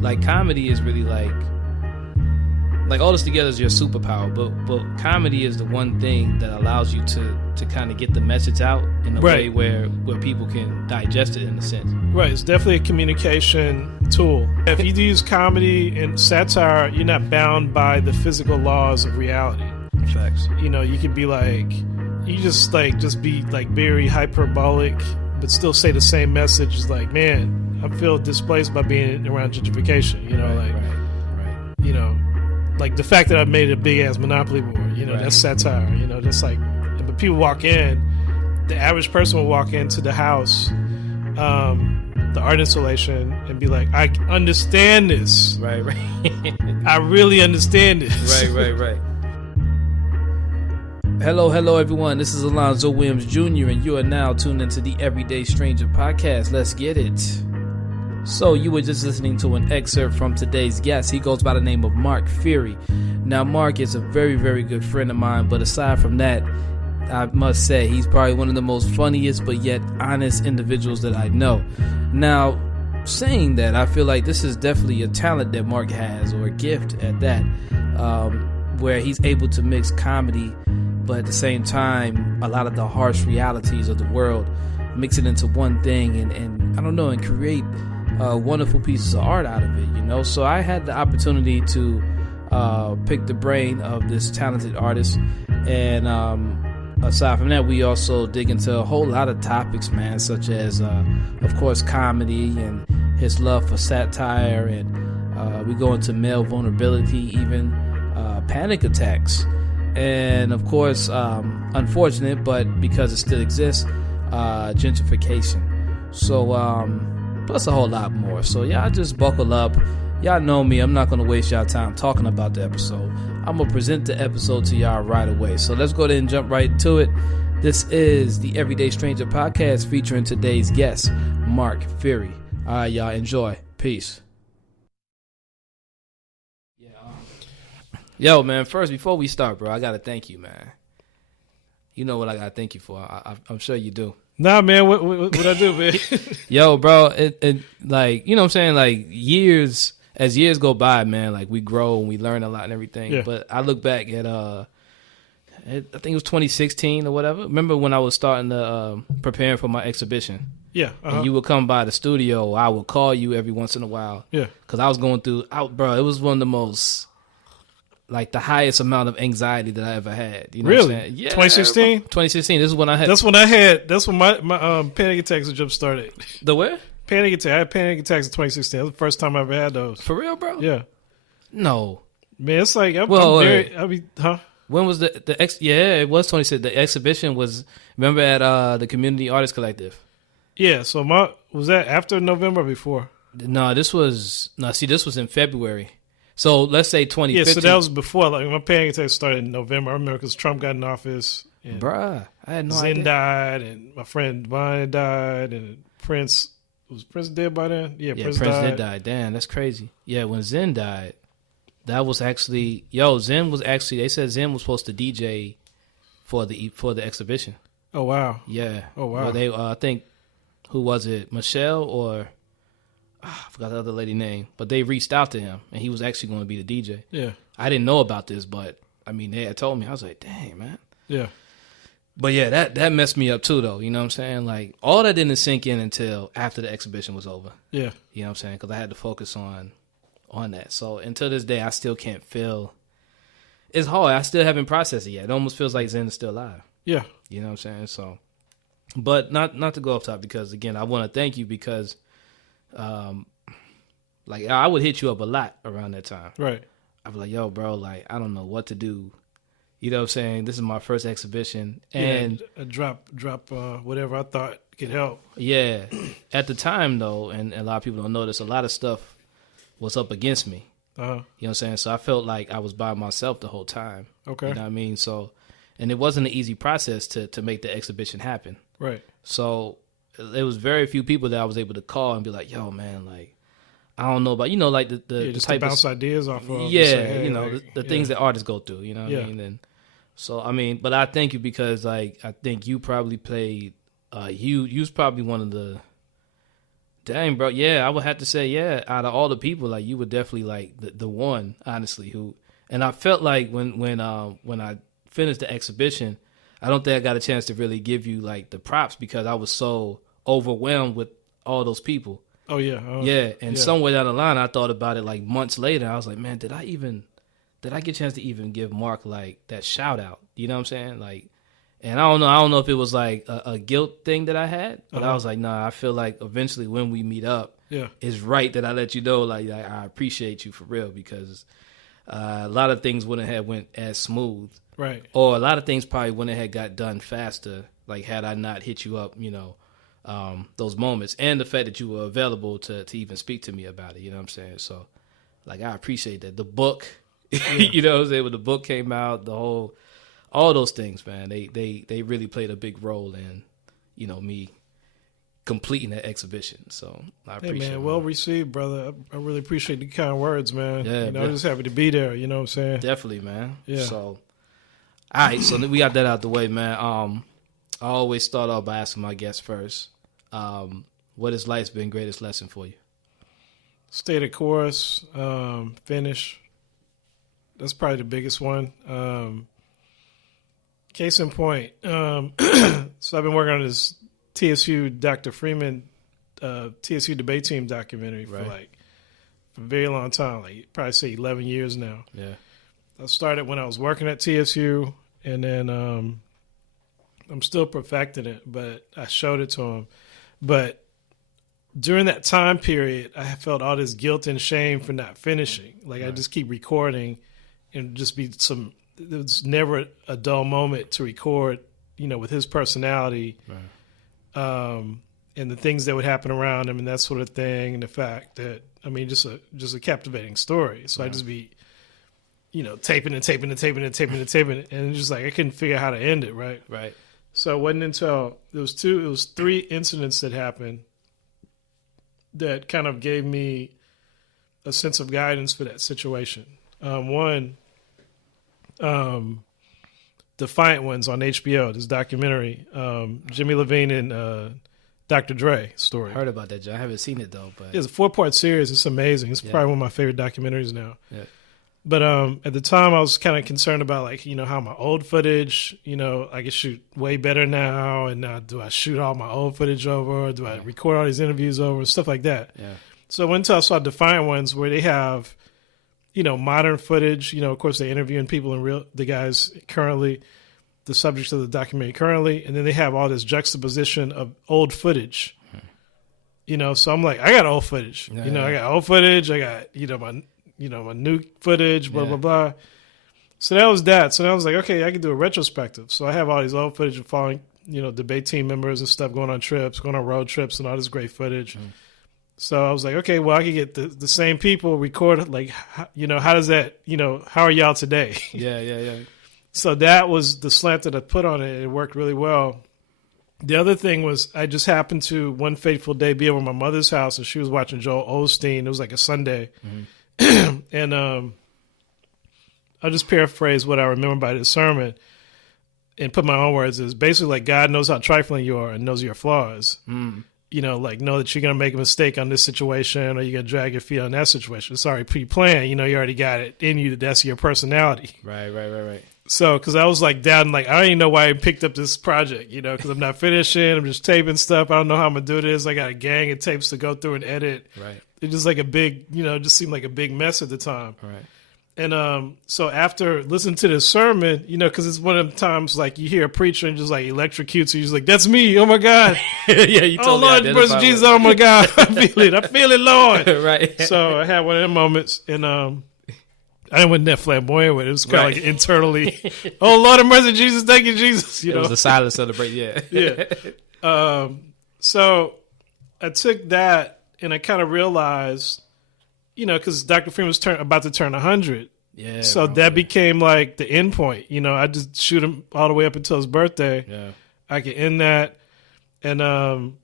like comedy is really like all this together is your superpower, but comedy is the one thing that allows you to kind of get the message out in a way where people can digest it in a sense. Right, it's definitely a communication tool. If you use comedy and satire, you're not bound by the physical laws of reality. Facts. You could be like, you just be like very hyperbolic, but still say the same message. It's like, man, I feel displaced by being around gentrification. Right. Like the fact that I made a big ass Monopoly board, that's satire. That's like, but people walk in, the average person will walk into the house, the art installation, and be like, I understand this. Right. I really understand this. Right. Hello, everyone. This is Alonzo Williams Jr., and you are now tuned into the Everyday Stranger podcast. Let's get it. So you were just listening to an excerpt from today's guest. He goes by the name of Marc Furi. Now, Marc is a very, very good friend of mine, but aside from that, I must say he's probably one of the most funniest but yet honest individuals that I know. Now, saying that, I feel like this is definitely a talent that Marc has, or a gift at that, where he's able to mix comedy, but at the same time, a lot of the harsh realities of the world, mix it into one thing and I don't know, and create wonderful pieces of art out of it, So I had the opportunity to pick the brain of this talented artist, and aside from that, we also dig into a whole lot of topics, man, such as, of course, comedy and his love for satire, and we go into male vulnerability, even panic attacks, and of course, unfortunate, but because it still exists, gentrification. So, plus a whole lot more. So y'all just buckle up. Y'all know me. I'm not going to waste y'all time talking about the episode. I'm going to present the episode to y'all right away. So let's go ahead and jump right to it. This is the Everyday Stranger podcast featuring today's guest, Marc Furi. All right, y'all, enjoy. Peace. Yo, man, first, before we start, bro, I got to thank you, man. You know what I got to thank you for. I'm sure you do. Nah, man, what I do, man? Yo, bro, it like, you know what I'm saying? Like, as years go by, man, like, we grow and we learn a lot and everything. Yeah. But I look back at, I think it was 2016 or whatever. Remember when I was starting to, preparing for my exhibition? Yeah. And you would come by the studio. I would call you every once in a while. Yeah. Because I was going through, bro, it was one of the most, like, the highest amount of anxiety that I ever had. You know really? What I'm saying? Yeah. 2016? 2016. This is when I had. That's when my panic attacks had just started. The where? Panic attack. I had panic attacks in 2016. That was the first time I ever had those. For real, bro? Yeah. No. Man, it's like, huh? When was yeah, it was 2016. The exhibition was, remember, at the Community Artists Collective? Yeah, so was that after November or before? No, this was in February. So let's say 2015. Yeah, so that was before. Like, my panic attack started in November. I remember because Trump got in office. And bruh, I had no Zen idea. died, and my friend Vine died, and Prince. Was Prince dead by then? Yeah, Prince did die. Damn, that's crazy. Yeah, when Zen died, that was actually Zen was actually. They said Zen was supposed to DJ for the exhibition. Oh wow. Yeah. Oh wow. Well, they I think, who was it? Michelle or. I forgot the other lady's name, but they reached out to him, and he was actually going to be the DJ. Yeah. I didn't know about this, but, I mean, they had told me. I was like, dang, man. Yeah. But, yeah, that messed me up, too, though. You know what I'm saying? Like, all that didn't sink in until after the exhibition was over. Yeah. You know what I'm saying? Because I had to focus on that. So, until this day, I still can't feel. It's hard. I still haven't processed it yet. It almost feels like Zen is still alive. Yeah. You know what I'm saying? So, but not to go off top, because, again, I want to thank you because... like, I would hit you up a lot around that time. Right. I'd be like, yo, bro, like, I don't know what to do. You know what I'm saying? This is my first exhibition. And yeah, drop whatever I thought could help. Yeah. At the time, though, and a lot of people don't know this, a lot of stuff was up against me. You know what I'm saying? So I felt like I was by myself the whole time. Okay. You know what I mean? So, and it wasn't an easy process to make the exhibition happen. Right. So there was very few people that I was able to call and be like, yo, man, like, I don't know about, like the just type to bounce of ideas off of. Yeah, say, hey, like, the things that artists go through, you know what I mean? And so, I mean, but I thank you because, like, I think you probably played, you was probably one of the Dang, bro. Yeah, I would have to say, yeah, out of all the people, like, you were definitely like the one, honestly, who, and I felt like when I finished the exhibition, I don't think I got a chance to really give you like the props because I was so overwhelmed with all those people. Oh yeah. Yeah. And somewhere down the line, I thought about it like months later. I was like, man, did I get a chance to even give Marc like that shout out? You know what I'm saying? Like, and I don't know if it was like a guilt thing that I had, but I was like, nah, I feel like eventually when we meet up, it's right that I let you know, like I appreciate you for real, because a lot of things wouldn't have went as smooth. Right. Or a lot of things probably wouldn't have got done faster, like had I not hit you up, those moments. And the fact that you were available to even speak to me about it, you know what I'm saying? So, like, I appreciate that. The book, you know what I'm saying? When the book came out, all those things, man, they really played a big role in, me completing that exhibition. So I appreciate it. Hey, man, well received, brother. I really appreciate the kind words, man. Yeah, I'm just happy to be there, you know what I'm saying? Definitely, man. Yeah. So, all right, so we got that out the way, man. I always start off by asking my guests first, what has life's been greatest lesson for you? Stay the course, finish. That's probably the biggest one. Case in point, so I've been working on this TSU Dr. Freeman TSU debate team documentary for a very long time, like probably say 11 years now. Yeah. I started when I was working at TSU, and then I'm still perfecting it, but I showed it to him. But during that time period, I felt all this guilt and shame for not finishing. Like I just keep recording and just be there was never a dull moment to record, with his personality, and the things that would happen around him and that sort of thing, and the fact that, just a captivating story. So I just be, taping it, and just like I couldn't figure out how to end it, right? Right. So it wasn't until it was 3 incidents that happened that kind of gave me a sense of guidance for that situation. One, Defiant Ones on HBO, this documentary, Jimmy Levine and Dr. Dre story. I heard about that, John. I haven't seen it though, but it's a 4-part series. It's amazing. It's probably one of my favorite documentaries now. Yeah. But at the time, I was kind of concerned about how my old footage, I can shoot way better now, and now do I shoot all my old footage over, or do I record all these interviews over, stuff like that. Yeah. So I went until I saw Defiant Ones, where they have, modern footage. Of course, they're interviewing people the guys currently, the subjects of the documentary currently, and then they have all this juxtaposition of old footage. So I'm like, I got old footage. I got old footage. I got my new footage. Blah blah blah. So that was that. So then I was like, okay, I can do a retrospective. So I have all these old footage of following, debate team members and stuff, going on trips, going on road trips, and all this great footage. So I was like, okay, well, I can get the same people record, how does that, how are y'all today? Yeah. So that was the slant that I put on it. It worked really well. The other thing was I just happened to one fateful day be over at my mother's house, and she was watching Joel Osteen. It was like a Sunday. And I'll just paraphrase what I remember by this sermon and put my own words. Is basically like God knows how trifling you are and knows your flaws. Know that you're going to make a mistake on this situation, or you're going to drag your feet on that situation. It's already pre-planned. You already got it in you. That's your personality. Right. So, because I was like down, I don't even know why I picked up this project, because I'm not finishing. I'm just taping stuff. I don't know how I'm going to do this. I got a gang of tapes to go through and edit. Right. It just like a big, it just seemed like a big mess at the time. Right. And so after listening to this sermon, because it's one of the times like you hear a preacher and just like electrocutes you. He's like, "That's me! Oh my God! You oh Lord, brother Jesus! Oh my God! I feel it, Lord!" Right. So I had one of them moments, and I wasn't that flamboyant with it. It was kind of like internally, "Oh Lord, have mercy, Jesus! Thank you, Jesus!" It was a silent celebration. Yeah. So I took that, and I kind of realized, because Dr. Freeman was about to turn 100. Yeah. So that became like the end point. I just shoot him all the way up until his birthday. Yeah. I could end that. And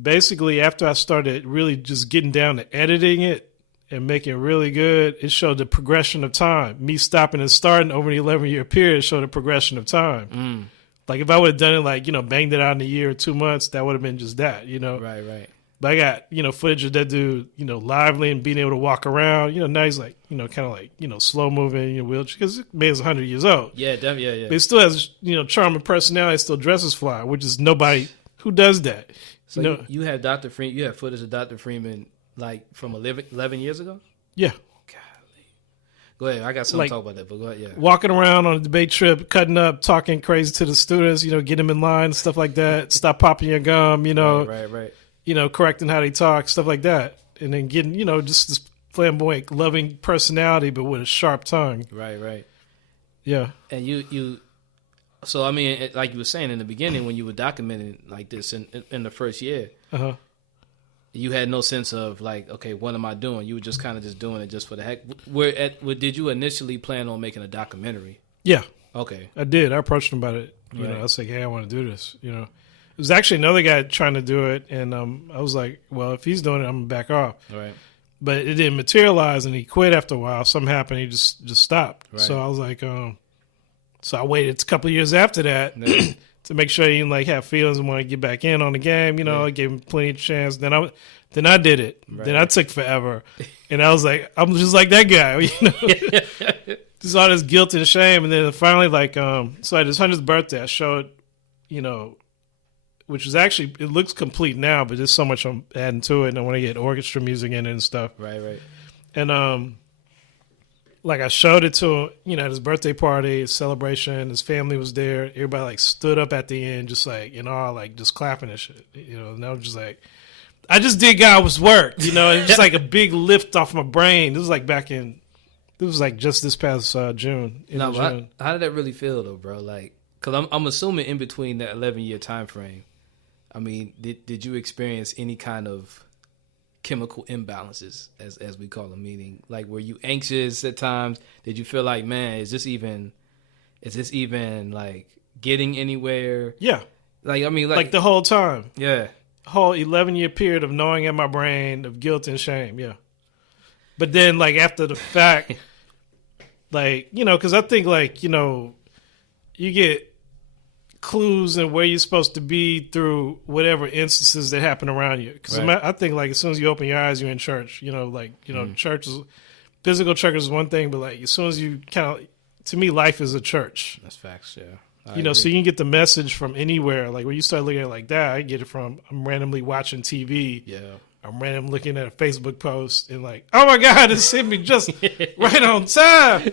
basically, after I started really just getting down to editing it and making it really good, it showed the progression of time. Me stopping and starting over the 11-year period showed the progression of time. Like if I would have done it banged it out in a year or 2 months, that would have been just that, Right. But I got, footage of that dude, lively and being able to walk around. Now he's like, kind of like, slow moving, wheelchair, because the man's 100 years old. Yeah, definitely, yeah. But he still has, charm and personality, still dresses fly, which is nobody who does that. So you had Dr. Freeman, you had footage of Dr. Freeman like from 11 years ago? Yeah. Golly. Go ahead. I got something to talk about that, but go ahead, yeah. Walking around on a debate trip, cutting up, talking crazy to the students, get them in line, stuff like that. Stop popping your gum, Right. Correcting how they talk, stuff like that. And then getting, just this flamboyant, loving personality, but with a sharp tongue. Right. Yeah. And you so, I mean, like you were saying in the beginning when you were documenting like this in the first year, you had no sense of like, okay, what am I doing? You were just kind of just doing it just for the heck. Did you initially plan on making a documentary? Yeah. Okay. I did. I approached him about it. I was like, hey, I want to do this, It was actually another guy trying to do it, and I was like, well, if he's doing it, I'm going to back off. Right. But it didn't materialize, and he quit after a while. Something happened. He just stopped. Right. So I was like, so I waited a couple of years after that to make sure he didn't like have feelings and want to get back in on the game. I gave him plenty of chance. Then I did it. Right. Then I took forever, and I was like, I'm just like that guy. Just all this guilt and shame, and then finally, so at his 100th birthday, I showed, which is actually, it looks complete now, but there's so much I'm adding to it, and I want to get orchestra music in it and stuff. Right. And I showed it to him, at his birthday party, his celebration. His family was there. Everybody stood up at the end, just just clapping and shit. And I was just like, I just did God's work. It was just like a big lift off my brain. This was just this past June. June. How did that really feel though, bro? Because I'm assuming in between that 11-year time frame, I mean, did you experience any kind of chemical imbalances, as we call them, meaning were you anxious at times? Did you feel like, man, is this even getting anywhere? Yeah. The whole time. Yeah. Whole 11-year period of gnawing at my brain of guilt and shame. Yeah. But then after the fact, because I think you get clues and where you're supposed to be through whatever instances that happen around you. Because I think as soon as you open your eyes, you're in church. Church is physical church is one thing, but as soon as you to me, life is a church. That's facts. Yeah. So you can get the message from anywhere. When you start looking at it like that, I get it from I'm randomly watching TV. Yeah. I'm randomly looking at a Facebook post and oh my God, it's hit me just right on time.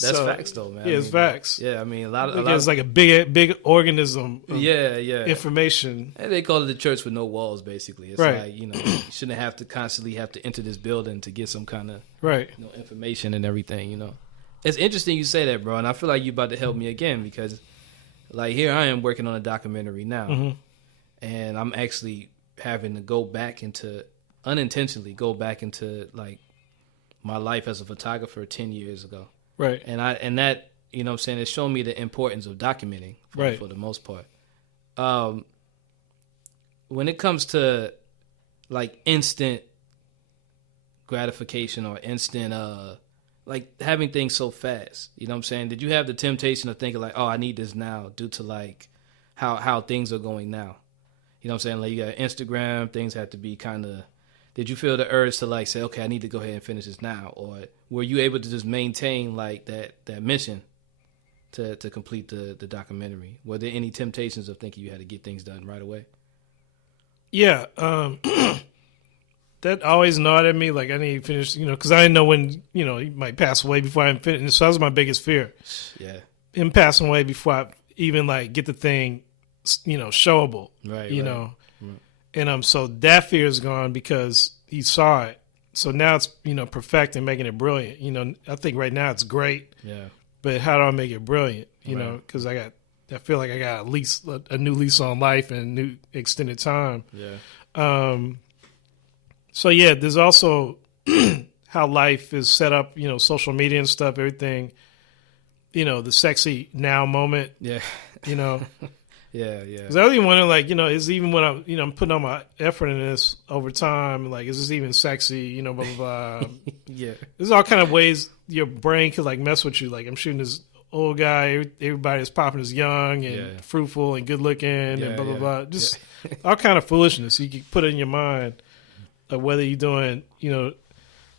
That's facts though, man. Yeah, it's facts. Yeah, I mean, it's like a big organism of yeah. information. And they call it the church with no walls, basically. It's right. You shouldn't have to constantly have to enter this building to get some kind of right information and everything, It's interesting you say that, bro, and I feel like you're about to help me again because here I am working on a documentary now, and I'm actually having to unintentionally go back into my life as a photographer 10 years ago. Right. And that, it's shown me the importance of documenting for the most part. When it comes to instant gratification or instant, having things so fast, you know what I'm saying? Did you have the temptation of thinking oh, I need this now due to how things are going now? You know what I'm saying? You got Instagram, things have to be did you feel the urge to say, okay, I need to go ahead and finish this now? Or were you able to just maintain that mission to complete the documentary? Were there any temptations of thinking you had to get things done right away? Yeah. That always gnawed at me. I need to finish, because I didn't know when, he might pass away before I finish. So that was my biggest fear. Yeah. Him passing away before I even get the thing, showable. Right. Right. And so that fear is gone because he saw it. So now it's, perfecting, making it brilliant. I think right now it's great. Yeah. But how do I make it brilliant? Because I feel like I got at least a new lease on life and new extended time. Yeah. So yeah, there's also how life is set up, social media and stuff, everything, the sexy now moment. Yeah. Yeah. Because I really wonder, is even when I'm putting all my effort in this over time, is this even sexy? Blah blah blah. Yeah. There's all kind of ways your brain could mess with you. I'm shooting this old guy. Everybody's popping is young and fruitful and good looking and blah, blah, blah. Just all kind of foolishness. You can put it in your mind of whether you're doing,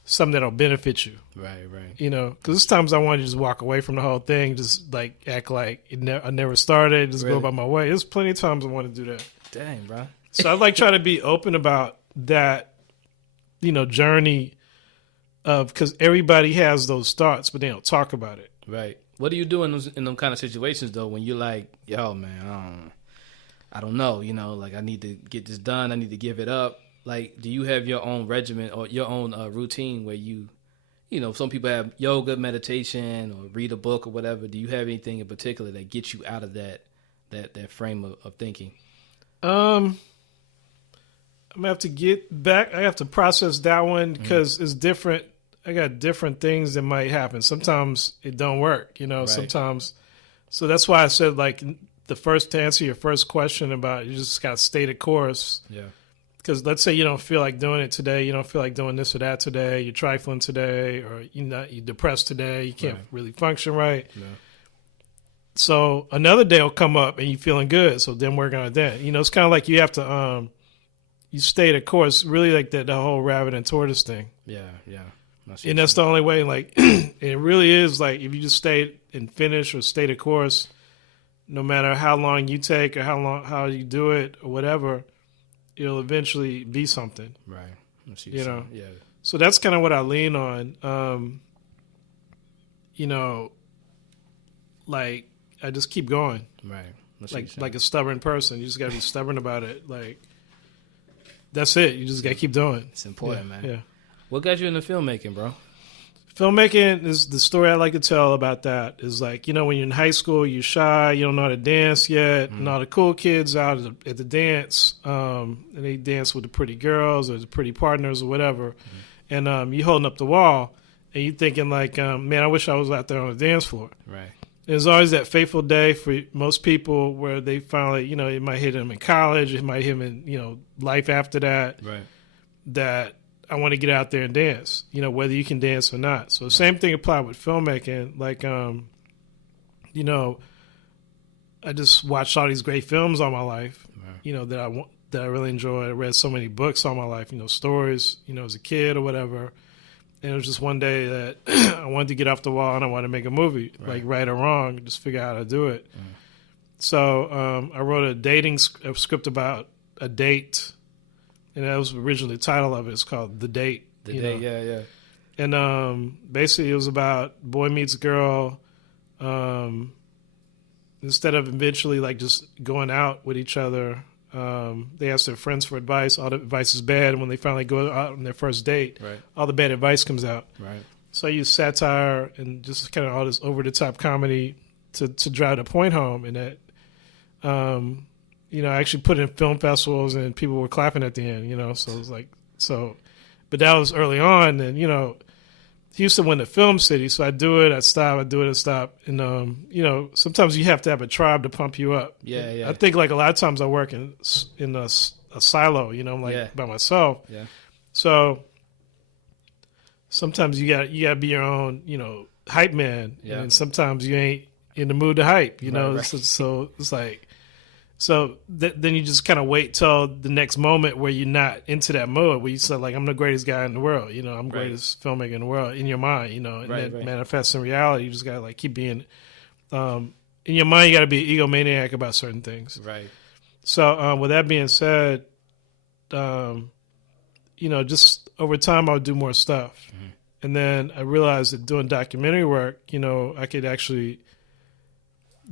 something that'll benefit you. Right. Because there's times I want to just walk away from the whole thing, just like act like I never started, just go about my way. There's plenty of times I want to do that. Dang, bro. So I try to be open about that, journey of, because everybody has those thoughts, but they don't talk about it. Right. What do you do in those kind of situations though, when you're like, yo, man, I don't know, like I need to get this done, I need to give it up. Like, do you have your own regimen or your own routine where you some people have yoga, meditation, or read a book or whatever. Do you have anything in particular that gets you out of that frame of thinking? I'm gonna have to get back. I have to process that one because it's different. I got different things that might happen. Sometimes it don't work, Right. Sometimes, so that's why I said, like, to answer your first question about, you just got to stay the course. Yeah. Because let's say you don't feel like doing it today, you don't feel like doing this or that today, you're trifling today, or you're depressed today, you can't really function right. Yeah. So another day will come up and you're feeling good, so then work on it then. It's kind of like you have to, you stay the course, really like the whole rabbit and tortoise thing. Yeah. And that's the only way, like, it really is, like, if you just stay and finish or stay the course, no matter how long you take or how you do it or whatever, it'll eventually be something. Right. Yeah. So that's kind of what I lean on. Like, I just keep going. Right. Like a stubborn person. You just got to be stubborn about it. Like, that's it. You just got to keep doing. It's important, man. Yeah. What got you into filmmaking, bro? Filmmaking is the story I like to tell about that is, like, when you're in high school, you're shy, you don't know how to dance yet, and all the cool kids out at the dance, and they dance with the pretty girls or the pretty partners or whatever, and you holding up the wall, and you thinking like, man, I wish I was out there on the dance floor. Right. There's always that fateful day for most people where they finally, it might hit them in college, it might hit them in, life after that, right. that I want to get out there and dance, whether you can dance or not. So the same thing applied with filmmaking. Like, I just watched all these great films all my life, that I really enjoyed. I read so many books all my life, stories, as a kid or whatever. And it was just one day that I wanted to get off the wall and I wanted to make a movie, like right or wrong, just figure out how to do it. So I wrote a script about a date. And that was originally the title of it. It's called The Date. The Date, yeah. And basically it was about boy meets girl. Instead of eventually like just going out with each other, they ask their friends for advice. All the advice is bad. And when they finally go out on their first date, all the bad advice comes out. Right. So I use satire and just kind of all this over-the-top comedy to drive the point home. And that... I actually put it in film festivals and people were clapping at the end, so it was like, but that was early on. And, Houston went to Film City. So I do it, I stop. And, sometimes you have to have a tribe to pump you up. Yeah. I think like a lot of times I work in a silo, I'm like by myself. Yeah. So sometimes you got to be your own, hype man. Yeah. And sometimes you ain't in the mood to hype, Right. So it's like, so then you just kind of wait till the next moment where you're not into that mode, where you say, like, I'm the greatest guy in the world, I'm greatest filmmaker in the world, in your mind, and that manifests in reality. You just got to, like, keep being, in your mind, you got to be an egomaniac about certain things. Right. So with that being said, just over time, I would do more stuff. Mm-hmm. And then I realized that doing documentary work, I could actually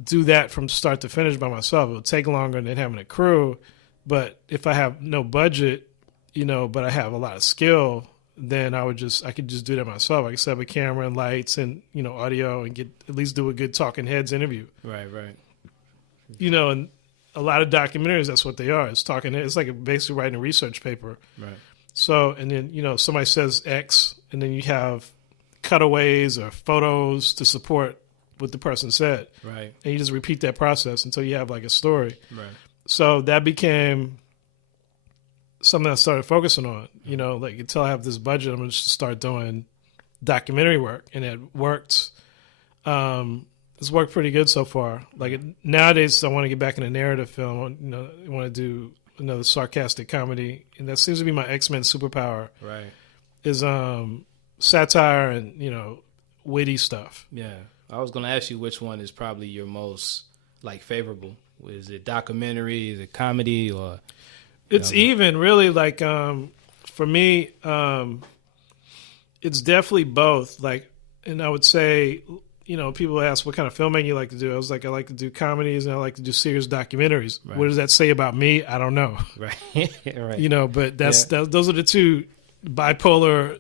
do that from start to finish by myself. It would take longer than having a crew, but if I have no budget, but I have a lot of skill, then I could just do that myself. I could set up a camera and lights and, audio and at least do a good talking heads interview. Right. And a lot of documentaries, that's what they are. It's talking. It's like basically writing a research paper. Right. So, and then, somebody says X and then you have cutaways or photos to support what the person said. Right. And you just repeat that process until you have like a story. Right. So that became something I started focusing on, like until I have this budget, I'm going to just start doing documentary work. And it worked. it's worked pretty good so far. Like nowadays, I want to get back in a narrative film. I want to do another sarcastic comedy, and that seems to be my X-Men superpower. Right. Is satire and witty stuff. Yeah, I was gonna ask you which one is probably your most like favorable. Is it documentary? Is it comedy? Or it's even really like for me, it's definitely both. Like, and I would say, people ask what kind of filmmaking you like to do. I was like, I like to do comedies and I like to do serious documentaries. Right. What does that say about me? I don't know. Right. Right. But those are the two bipolar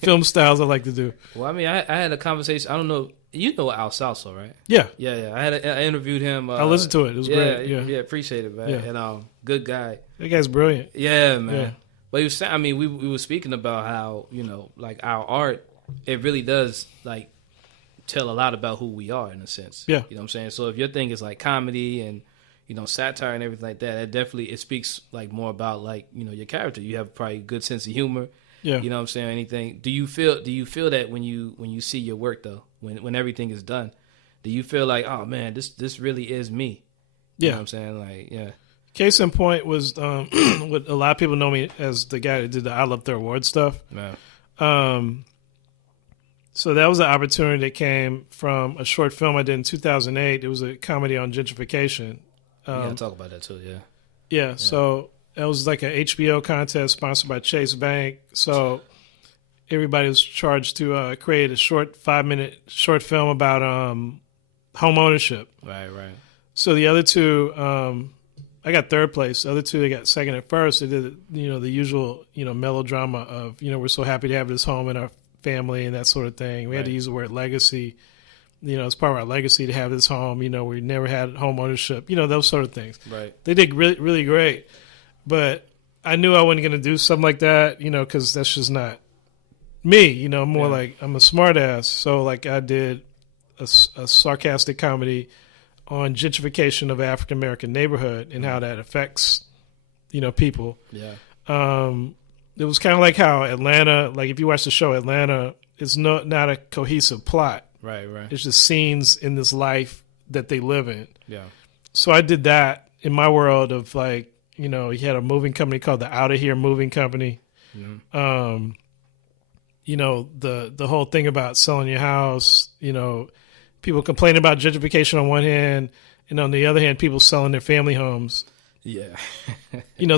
film styles I like to do. Well, I mean, I had a conversation. I don't know. You know Al Salso, right? Yeah. Yeah. I interviewed him. I listened to it. It was great. Yeah. Appreciate it, man. Yeah. And good guy. That guy's brilliant. Yeah, man. Yeah. But he was saying, I mean, we were speaking about how, like our art, it really does like tell a lot about who we are in a sense. Yeah. You know what I'm saying? So if your thing is like comedy and, satire and everything like that, it speaks like more about like, your character. You have probably a good sense of humor. Yeah. You know what I'm saying? Anything. Do you feel that when you see your work though, when everything is done, do you feel like, oh man, this really is me? You know what I'm saying? Like, yeah. Case in point was what a lot of people know me as the guy that did the I Love Third Ward stuff. Yeah. So that was an opportunity that came from a short film I did in 2008. It was a comedy on gentrification. You gotta talk about that too, yeah. Yeah, so it was like an HBO contest sponsored by Chase Bank. So everybody was charged to create a short 5-minute short film about home ownership. Right. So the other two, I got third place. The other two, they got second and first. They did, the usual, melodrama of, we're so happy to have this home in our family and that sort of thing. We had to use the word legacy. It's part of our legacy to have this home. We never had home ownership. Those sort of things. Right. They did really, really great. But I knew I wasn't going to do something like that, because that's just not me. More like I'm a smart ass. So like I did a sarcastic comedy on gentrification of African American neighborhood and how that affects, people. Yeah. It was kind of like how Atlanta, like if you watch the show Atlanta, it's not a cohesive plot. Right. It's just scenes in this life that they live in. Yeah. So I did that in my world of like, you had a moving company called the Out of Here Moving Company. Mm-hmm. The whole thing about selling your house, people complaining about gentrification on one hand, and on the other hand, people selling their family homes. Yeah.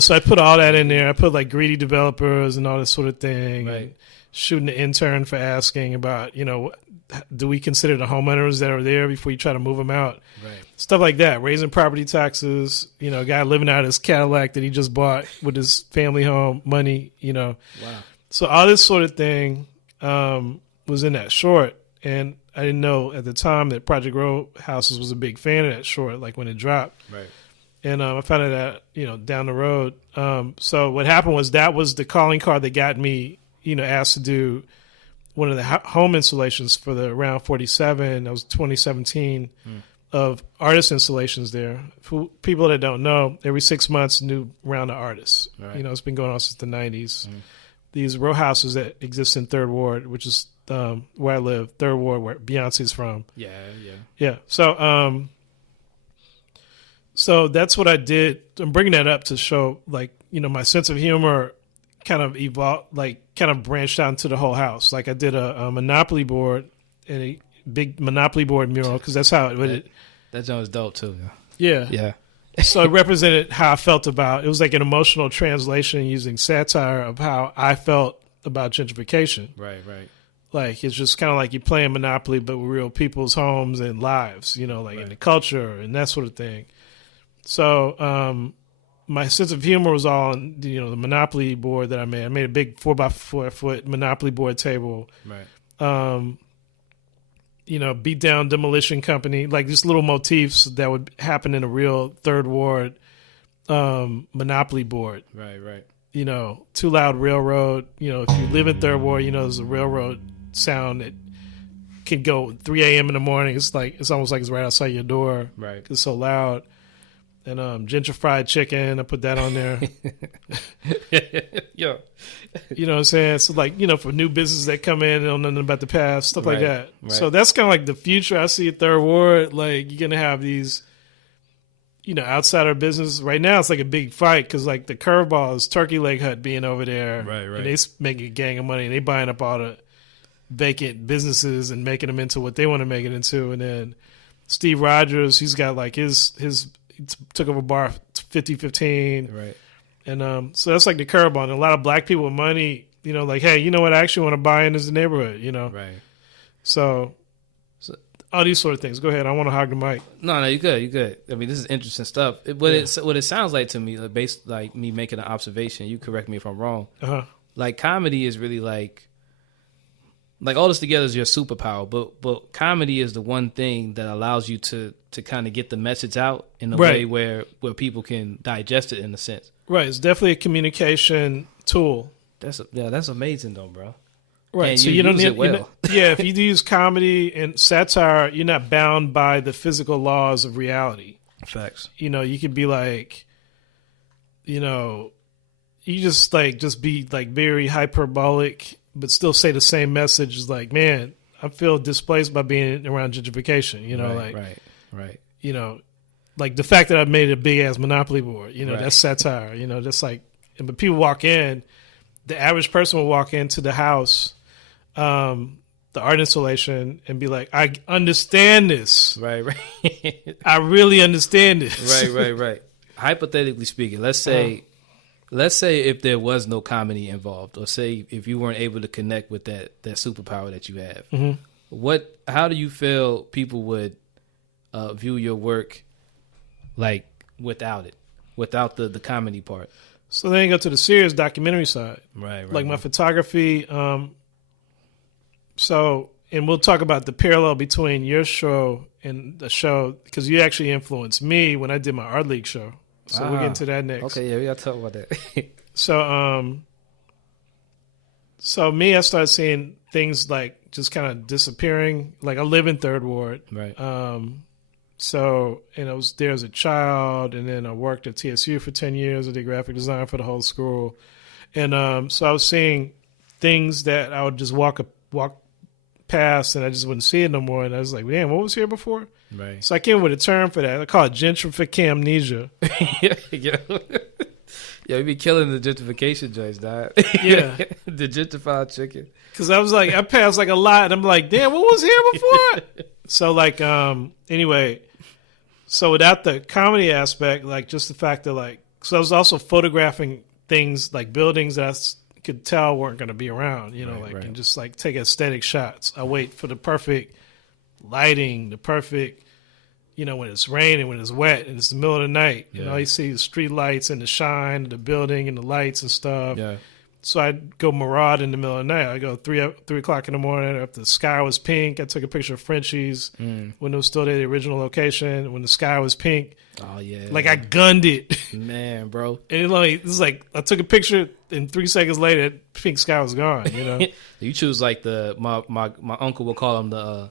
So I put all that in there. I put like greedy developers and all this sort of thing. Right. And shooting the intern for asking about, do we consider the homeowners that are there before you try to move them out? Right. Stuff like that. Raising property taxes, a guy living out of his Cadillac that he just bought with his family home money, Wow. So all this sort of thing was in that short. And I didn't know at the time that Project Row Houses was a big fan of that short, like when it dropped. Right. And I found it out, down the road. So what happened was that was the calling card that got me, asked to do one of the home installations for the Round 47. That was 2017 of artist installations there. For people that don't know, every 6 months, new round of artists. Right. It's been going on since the 90s. These row houses that exist in Third Ward, which is where I live, Third Ward, where Beyonce's from. Yeah. So that's what I did. I'm bringing that up to show, like, my sense of humor kind of evolved, like, kind of branched out into the whole house. Like, I did a Monopoly board and a big Monopoly board mural, because that's how it. That joint was dope too. Yeah. So it represented how I felt about. It was like an emotional translation using satire of how I felt about gentrification. Right. Like, it's just kind of like you're playing Monopoly, but with real people's homes and lives, in the culture and that sort of thing. So my sense of humor was all on, the Monopoly board that I made. I made a big 4x4 foot Monopoly board table. Right. Beat down demolition company, like just little motifs that would happen in a real Third Ward Monopoly board. Right. Too Loud Railroad. If you live in Third Ward, there's a railroad sound that can go 3 a.m. in the morning. It's almost like it's right outside your door. Right. It's so loud. and gentrified chicken. I put that on there. Yeah. You know what I'm saying? So like, for new businesses that come in and don't know nothing about the past, stuff like that. Right. So that's kind of like the future. I see a third ward. Like you're gonna have these, outside our business. Right now it's like a big fight because like the curveball is Turkey Leg Hut being over there. Right. And they making a gang of money and they buying up all the vacant businesses and making them into what they want to make it into. And then Steve Rogers, he's got like his he took over bar 50-15. Right. And so that's like the curveball. And a lot of black people with money, like, hey, you know what? I actually want to buy in this neighborhood, Right. So all these sort of things. Go ahead. I want to hog the mic. No, you're good. You're good. I mean, this is interesting stuff. What it sounds like to me, based like me making an observation, you correct me if I'm wrong. Like comedy is really like all this together is your superpower, but comedy is the one thing that allows you to kind of get the message out in a way where people can digest it in a sense. Right. It's definitely a communication tool. That's amazing though, bro. Right. And so you don't use it well. If you use comedy and satire, you're not bound by the physical laws of reality. Facts. You could be like, you just be like very hyperbolic, but still say the same message. Is like, man, I feel displaced by being around gentrification. Right. Like the fact that I made a big ass Monopoly board. That's satire. That's like, but people walk in. The average person will walk into the house, the art installation, and be like, I understand this. Right. I really understand this. Right. Hypothetically speaking, let's say if there was no comedy involved, or say if you weren't able to connect with that superpower that you have, how do you feel people would view your work like without the comedy part? So then you go to the serious documentary side. Right. Like my photography. And we'll talk about the parallel between your show and the show, because you actually influenced me when I did my Art League show. So we'll get into that next. Okay, yeah, we got to talk about that. So me, I started seeing things like just kind of disappearing. Like I live in Third Ward. Right. And I was there as a child, and then I worked at TSU for 10 years. I did graphic design for the whole school. And so I was seeing things that I would just walk past, and I just wouldn't see it no more. And I was like, damn, what was here before? Right. So I came up with a term for that. I call it gentrification amnesia. Yeah, we be killing the gentrification joints, dog. Yeah. The gentrified chicken. Because I was like, I passed like a lot, and I'm like, damn, what was here before? So like, anyway, so without the comedy aspect, like just the fact that like, so I was also photographing things like buildings that I could tell weren't going to be around, and just like take aesthetic shots. I wait for the perfect lighting, the perfect, when it's raining, when it's wet, and it's the middle of the night. Yeah. You see the street lights and the shine of the building and the lights and stuff. Yeah. So I'd go maraud in the middle of the night. I go 3 o'clock in the morning. If the sky was pink, I took a picture of Frenchie's when it was still there, the original location. When the sky was pink, oh yeah, like I gunned it, man, bro. And it's like I took a picture, and 3 seconds later, the pink sky was gone. You choose like my uncle will call them the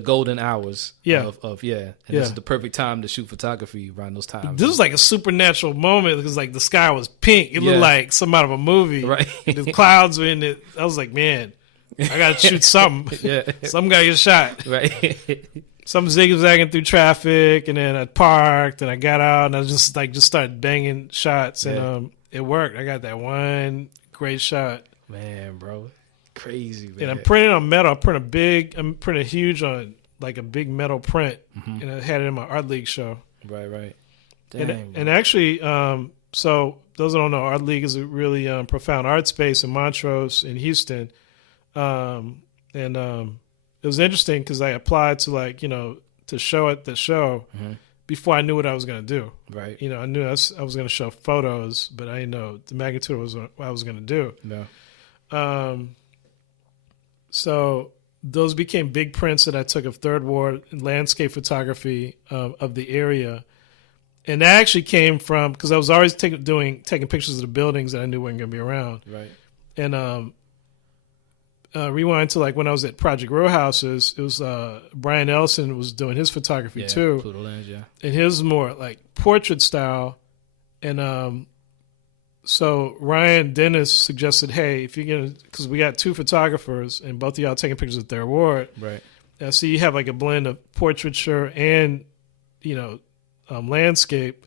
golden hours. Yeah. And this is the perfect time to shoot photography around those times. This was like a supernatural moment because like the sky was pink. It looked like some out of a movie. Right. The clouds were in it. I was like, man, I got to shoot something. Yeah. Something got to get shot. Right. Some zigzagging through traffic, and then I parked, and I got out, and I just started banging shots, and it worked. I got that one great shot. Man, bro. Crazy, man. And I'm printing on metal. I'm printing huge on like a big metal print, and I had it in my Art League show. Right. Dang, and actually, so those that don't know, Art League is a really profound art space in Montrose in Houston, and it was interesting because I applied to to show at the show before I knew what I was going to do. Right. I knew I was going to show photos, but I didn't know the magnitude was what I was going to do. No. So those became big prints that I took of Third Ward landscape photography of the area. And that actually came from, because I was always taking pictures of the buildings that I knew weren't going to be around. Right. And rewind to like when I was at Project Row Houses, it was Brian Ellison was doing his photography too. Pluto Lens, yeah. And his was more like portrait style. And so Ryan Dennis suggested, hey, if you're going to, because we got 2 photographers and both of y'all taking pictures at their award. Right. So you have like a blend of portraiture and, landscape.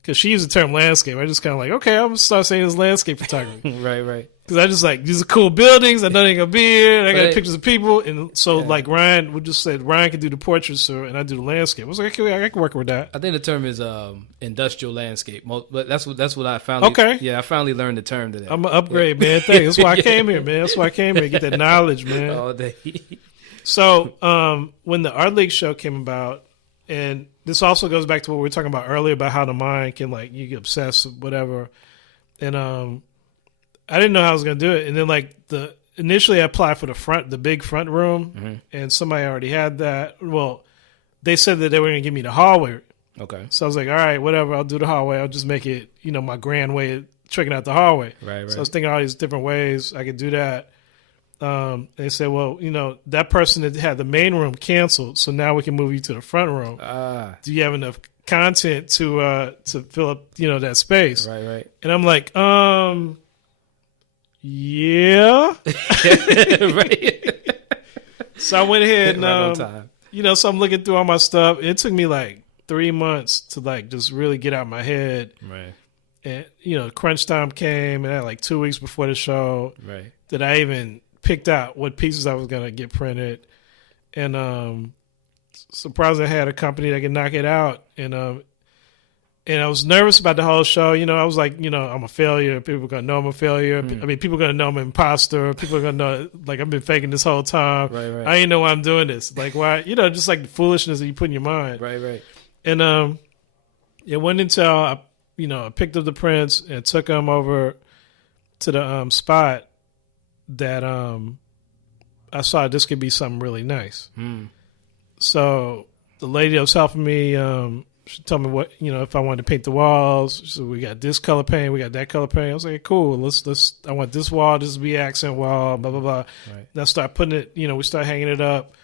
Because she used the term landscape. I just kind of like, okay, I'm going to start saying this landscape photography. Right. Because I just like, these are cool buildings. I know they ain't going to be here. I got pictures of people. And so like Ryan, we just said Ryan can do the portraits and I do the landscape. I was like, okay, I can work with that. I think the term is industrial landscape. But that's what I found. Okay. Yeah, I finally learned the term today. I'm an upgrade, man. Thanks. That's why I came here, man. That's why I came here. Get that knowledge, man. All day. So when the Art League show came about, and this also goes back to what we were talking about earlier about how the mind can, like, you get obsessed with whatever. And I didn't know how I was going to do it. And then, like, initially I applied for the big front room, and somebody already had that. Well, they said that they were going to give me the hallway. Okay. So I was like, all right, whatever, I'll do the hallway. I'll just make it, my grand way of checking out the hallway. Right. So I was thinking all these different ways I could do that. They said, well, that person that had the main room canceled, so now we can move you to the front room. Do you have enough content to fill up, that space? Right. And I'm like, yeah. Right. So I went ahead and, right on time. So I'm looking through all my stuff. It took me like 3 months to like just really get out my head. Right. And, crunch time came, and I had like 2 weeks before the show. Right. That I even picked out what pieces I was going to get printed. And surprisingly, I had a company that could knock it out. And I was nervous about the whole show. I was like, I'm a failure. People are going to know I'm a failure. I mean, people are going to know I'm an imposter. People are going to know, like, I've been faking this whole time. Right. I didn't know why I'm doing this. Like, why, just like the foolishness that you put in your mind. Right. And it wasn't until I picked up the prints and took them over to the spot that I saw this could be something really nice. So the lady that was helping me, she told me what, if I wanted to paint the walls. She said, we got this color paint, we got that color paint. I was like, cool, I want this wall, this will be accent wall, blah, blah, blah. Right. Then I start putting it, we start hanging it up,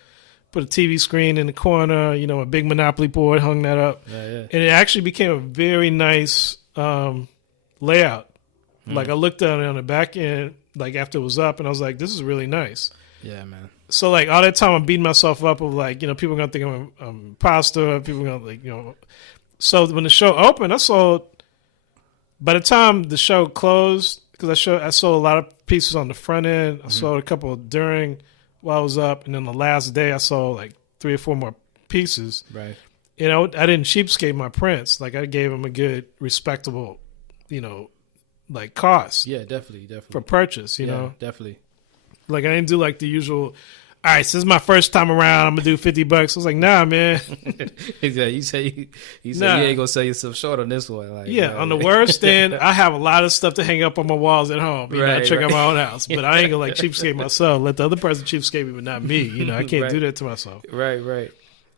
put a TV screen in the corner, a big Monopoly board, hung that up. Yeah. And it actually became a very nice layout. Like I looked at it on the back end, like after it was up, and I was like, this is really nice. Yeah, man. So like all that time I'm beating myself up of like, people are going to think I'm an imposter. People are going to like, So when the show opened, by the time the show closed, because I sold a lot of pieces on the front end. I sold a couple during while I was up. And then the last day I sold like 3 or 4 more pieces. Right. I didn't cheapskate my prints. Like I gave them a good, respectable, like cost. Yeah, definitely. For purchase, you know? Definitely. Like I didn't do like the usual, all right, so this is my first time around, I'm going to do $50. I was like, nah, man. Exactly. You say you ain't going to sell yourself short on this one. Like, on the worst end, I have a lot of stuff to hang up on my walls at home. I check out my own house. But I ain't going to like cheapskate myself. Let the other person cheapskate me, but not me. I can't do that to myself. Right.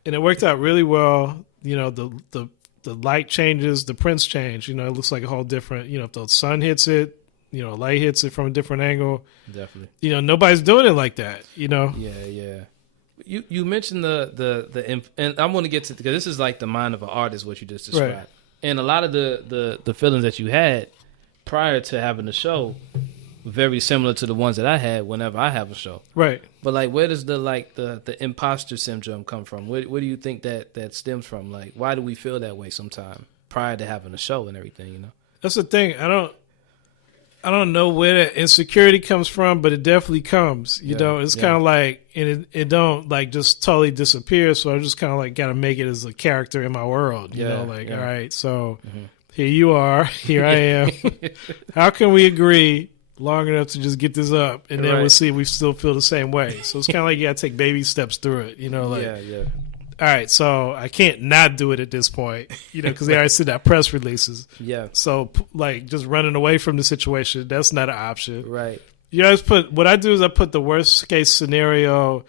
And it worked out really well. The light changes, the prints change. It looks like a whole different, if the sun hits it, light hits it from a different angle. Definitely. Nobody's doing it like that, Yeah. You mentioned the and I'm going to get to, because this is like the mind of an artist, what you just described. Right. And a lot of the feelings that you had prior to having the show were very similar to the ones that I had whenever I have a show. Right. But like, where does the imposter syndrome come from? Where do you think that stems from? Like, why do we feel that way sometime prior to having a show and everything, That's the thing. I don't know where that insecurity comes from, but it definitely comes. It's kind of like, and it don't like just totally disappear. So I just kind of like got to make it as a character in my world. All right, so here you are, here I am. How can we agree long enough to just get this up, and then we'll see if we still feel the same way. So it's kind of like you got to take baby steps through it. All right, so I can't not do it at this point, because they already sent out press releases. Yeah. So, like, just running away from the situation, that's not an option. Right. What I do is I put the worst case scenario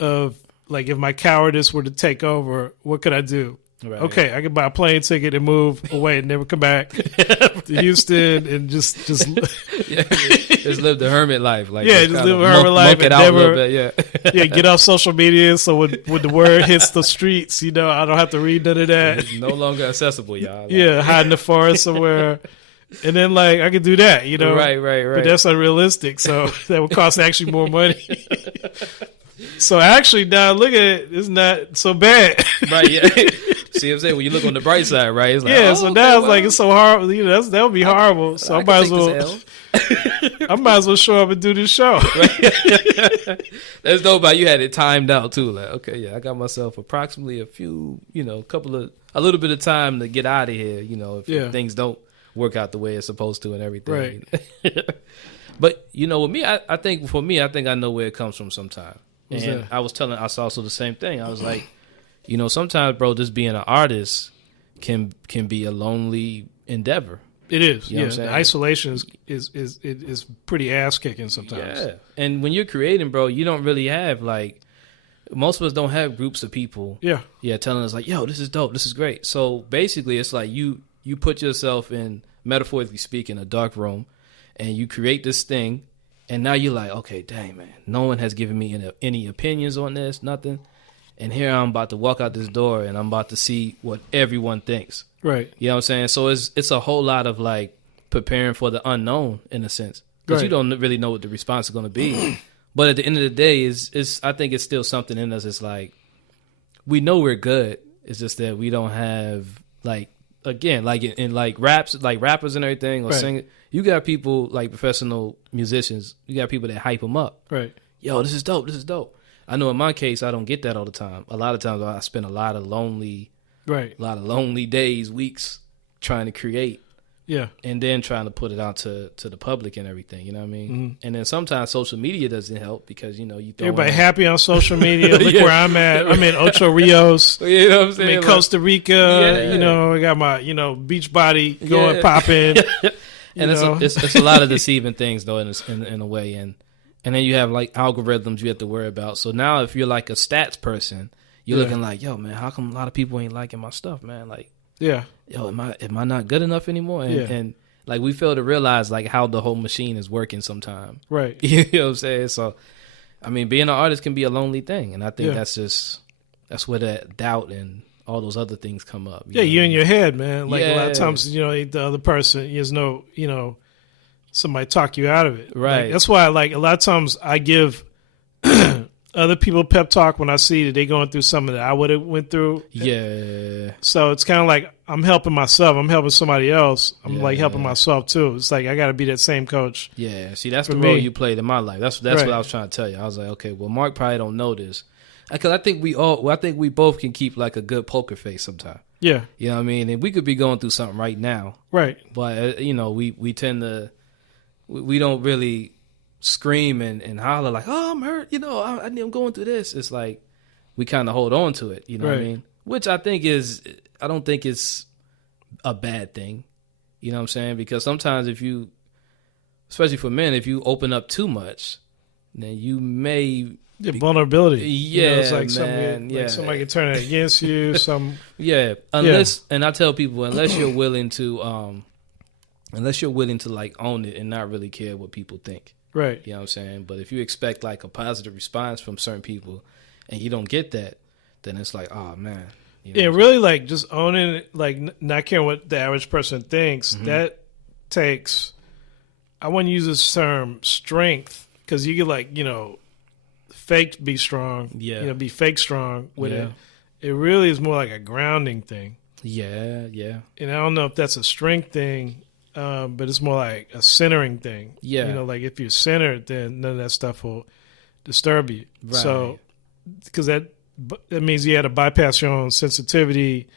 of, like, if my cowardice were to take over, what could I do? Right. Okay, I can buy a plane ticket and move away and never come back to Houston and just just live the hermit life. Like just live a hermit life and never get off social media. So when the word hits the streets, I don't have to read none of that. It's no longer accessible, y'all. Hide in the forest somewhere. And then I could do that, Right. But that's unrealistic. So that would cost actually more money. So actually, now look at it. It's not so bad. Right, yeah. See what I'm saying? When you look on the bright side, right? It's like, so now it's like it's so horrible. That would be horrible. So I might as well show up and do this show. Right. That's dope. But you had it timed out too. Like, okay, yeah, I got myself approximately a little bit of time to get out of here. If things don't work out the way it's supposed to and everything. Right. But with me, I think I know where it comes from sometimes. And I was telling us also the same thing. I was like, sometimes, bro, just being an artist can be a lonely endeavor. It is. You know what I'm saying? The isolation is pretty ass kicking sometimes. Yeah. And when you're creating, bro, you don't really have most of us don't have groups of people. Yeah. Yeah, telling us yo, this is dope, this is great. So basically, it's like you put yourself in, metaphorically speaking, a dark room, and you create this thing. And now you're like, okay, dang, man, no one has given me any opinions on this, nothing. And here I'm about to walk out this door and I'm about to see what everyone thinks. Right. You know what I'm saying? So it's a whole lot of preparing for the unknown in a sense. Because you don't really know what the response is going to be. But at the end of the day, I think it's still something in us. It's like, we know we're good. It's just that we don't have in raps, rappers and everything, or singers. You got people professional musicians. You got people that hype them up. Right. Yo, this is dope. This is dope. I know in my case, I don't get that all the time. A lot of times I spend a lot of lonely days, weeks trying to create. Yeah. And then trying to put it out to the public and everything. You know what I mean? Mm-hmm. And then sometimes social media doesn't help because, you throw everybody happy on social media. Look where I'm at. I'm in Ocho Rios. You know what I'm saying? I'm in Costa Rica. I got my, beach body going popping. And it's a lot of deceiving things though in a way, and then you have algorithms you have to worry about. So now if you're a stats person, you're looking yo, man, how come a lot of people ain't liking my stuff, man? Yo, am I not good enough anymore? And we fail to realize how the whole machine is working sometimes. Right. You know what I'm saying? So I mean, being an artist can be a lonely thing, and I think that's where that doubt and all those other things come up. You're in your head, man. A lot of times, the other person, there's no, somebody talk you out of it. Right. That's why, a lot of times I give other people pep talk when I see that they're going through something that I would have went through. Yeah. So it's kind of I'm helping myself. I'm helping somebody else. I'm helping myself too. It's I got to be that same coach. Yeah. See, that's the role you played in my life. That's what I was trying to tell you. I was like, okay, well, Mark probably don't know this. Because I think we both can keep a good poker face sometimes. Yeah. You know what I mean? And we could be going through something right now. Right. But, we tend to, we don't really scream and holler oh, I'm hurt. I'm going through this. It's we kind of hold on to it. You know what I mean? Which I don't think it's a bad thing. You know what I'm saying? Because sometimes especially for men, if you open up too much, then you may... vulnerability. Yeah, it's somebody can turn it against you. And I tell people, unless you're willing to own it and not really care what people think. Right. You know what I'm saying? But if you expect a positive response from certain people and you don't get that, then it's oh man. Really just owning it, not caring what the average person thinks. Mm-hmm. That takes, I wouldn't use this term strength, because you get fake be strong, be fake strong with it. It really is more like a grounding thing. Yeah. And I don't know if that's a strength thing, but it's more like a centering thing. Yeah. If you're centered, then none of that stuff will disturb you. Right. So, because that means you had to bypass your own sensitivity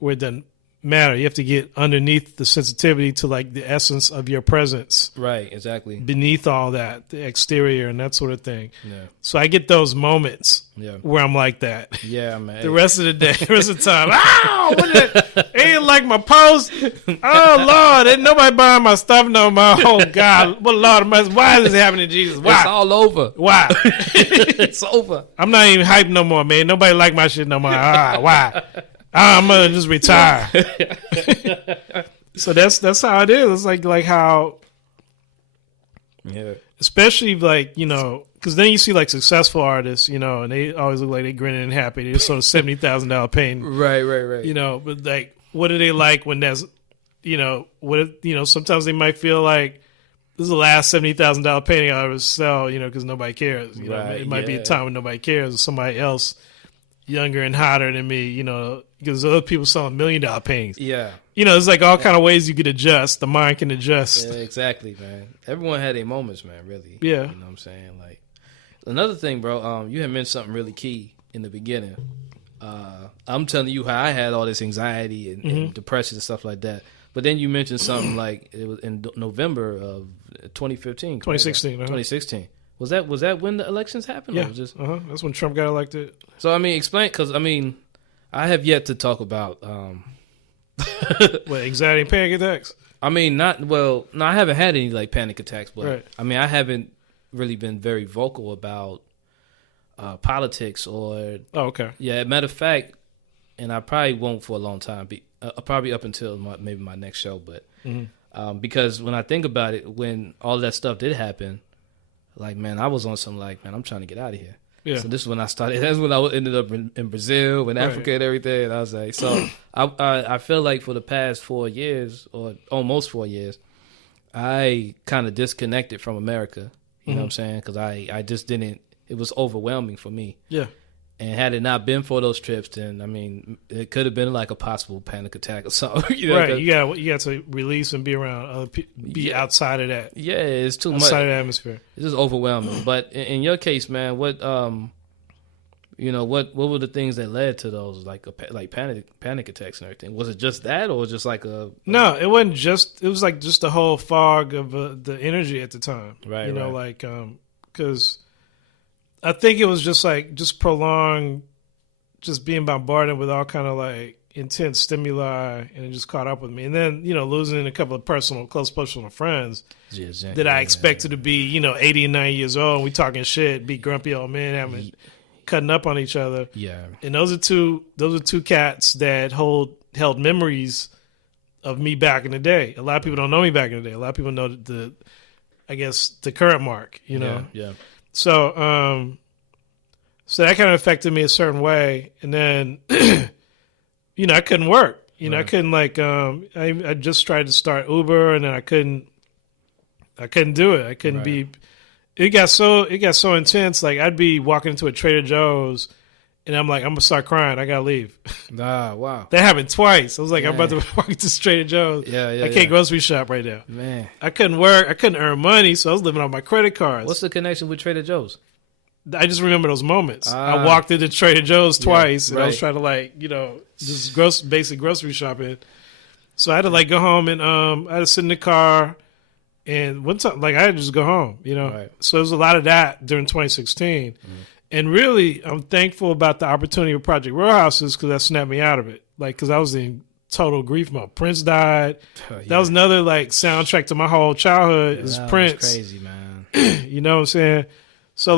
where it doesn't matter. You have to get underneath the sensitivity to the essence of your presence. Right, exactly. Beneath all that, the exterior and that sort of thing. Yeah. So I get those moments where I'm like that. Yeah, man. The rest of the day, the rest of the time, ain't like my post. Oh, Lord, ain't nobody buying my stuff no more. Oh, God. Well, Lord, why is this happening to Jesus? Why? It's all over. Why? It's over. I'm not even hyped no more, man. Nobody like my shit no more. Why? I'm gonna just retire. So that's how it is. It's like how, especially like, you know, because then you see like successful artists, you know, and they always look like they grinning and happy. They just sold a $70,000 painting, right. You know, but like, what are they like when that's, you know, sometimes they might feel like this is the last $70,000 painting I'll ever sell, you know, because nobody cares. You know, it might be a time when nobody cares, or somebody else younger and hotter than me, you know, because other people selling $1 million paintings. Yeah. You know, there's like all kind of ways you could adjust. The mind can adjust. Yeah, exactly, man. Everyone had their moments, man, really. Yeah. You know what I'm saying? Like, another thing, bro, you had mentioned something really key in the beginning. I'm telling you how I had all this anxiety and depression and stuff like that. But then you mentioned something like it was in November of 2015. 2016. 2016. Was that when the elections happened? Yeah. Or just... That's when Trump got elected. So, I mean, explain, because, I mean, I have yet to talk about... what, anxiety and panic attacks? I mean, no, I haven't had any, like, panic attacks, but, right. I mean, I haven't really been very vocal about politics or... Oh, okay. Yeah, matter of fact, and I probably won't for a long time, probably up until maybe my next show, but because when I think about it, when all that stuff did happen, like, man, I was on some, like, man, I'm trying to get out of here. Yeah. So this is when I started. That's when I ended up in Brazil and Africa and everything. And I was like, so I feel like for the past 4 years or almost 4 years, I kind of disconnected from America. You know what I'm saying? Because I just didn't. It was overwhelming for me. Yeah. And had it not been for those trips, then I mean, it could have been like a possible panic attack or something. You know, right? You got to release and be around other people, be outside of that. Yeah, it's too much outside of the atmosphere. It's just overwhelming. But in your case, man, what what were the things that led to those like panic attacks and everything? Was it just that, or just like a? No, it wasn't just. It was like just the whole fog of the energy at the time. Right. You know, like because. I think it was just prolonged, just being bombarded with all kind of like intense stimuli, and it just caught up with me. And then, you know, losing a couple of close personal friends that I expected to be, 80 and 90 years old. And we talking shit, be grumpy old men, cutting up on each other. Yeah. And those are two cats that held memories of me back in the day. A lot of people don't know me back in the day. A lot of people know the current Marc, you know? Yeah. So that kind of affected me a certain way, and then, I couldn't work. I couldn't I just tried to start Uber, and then I couldn't do it. I couldn't be. It got so intense. Like I'd be walking into a Trader Joe's, and I'm like, I'm gonna start crying. I gotta leave. Wow. That happened twice. I was like, I'm about to walk into Trader Joe's. I can't grocery shop right now. Man, I couldn't work. I couldn't earn money, so I was living on my credit cards. What's the connection with Trader Joe's? I just remember those moments. I walked into Trader Joe's twice, and I was trying to just basic grocery shopping. So I had to go home, and I had to sit in the car, and one time I had to just go home. So there was a lot of that during 2016. And really, I'm thankful about the opportunity with Project Row Houses because that snapped me out of it. Because I was in total grief mode. Prince died. That was another soundtrack to my whole childhood. Is Prince? That's crazy, man. You know what I'm saying? So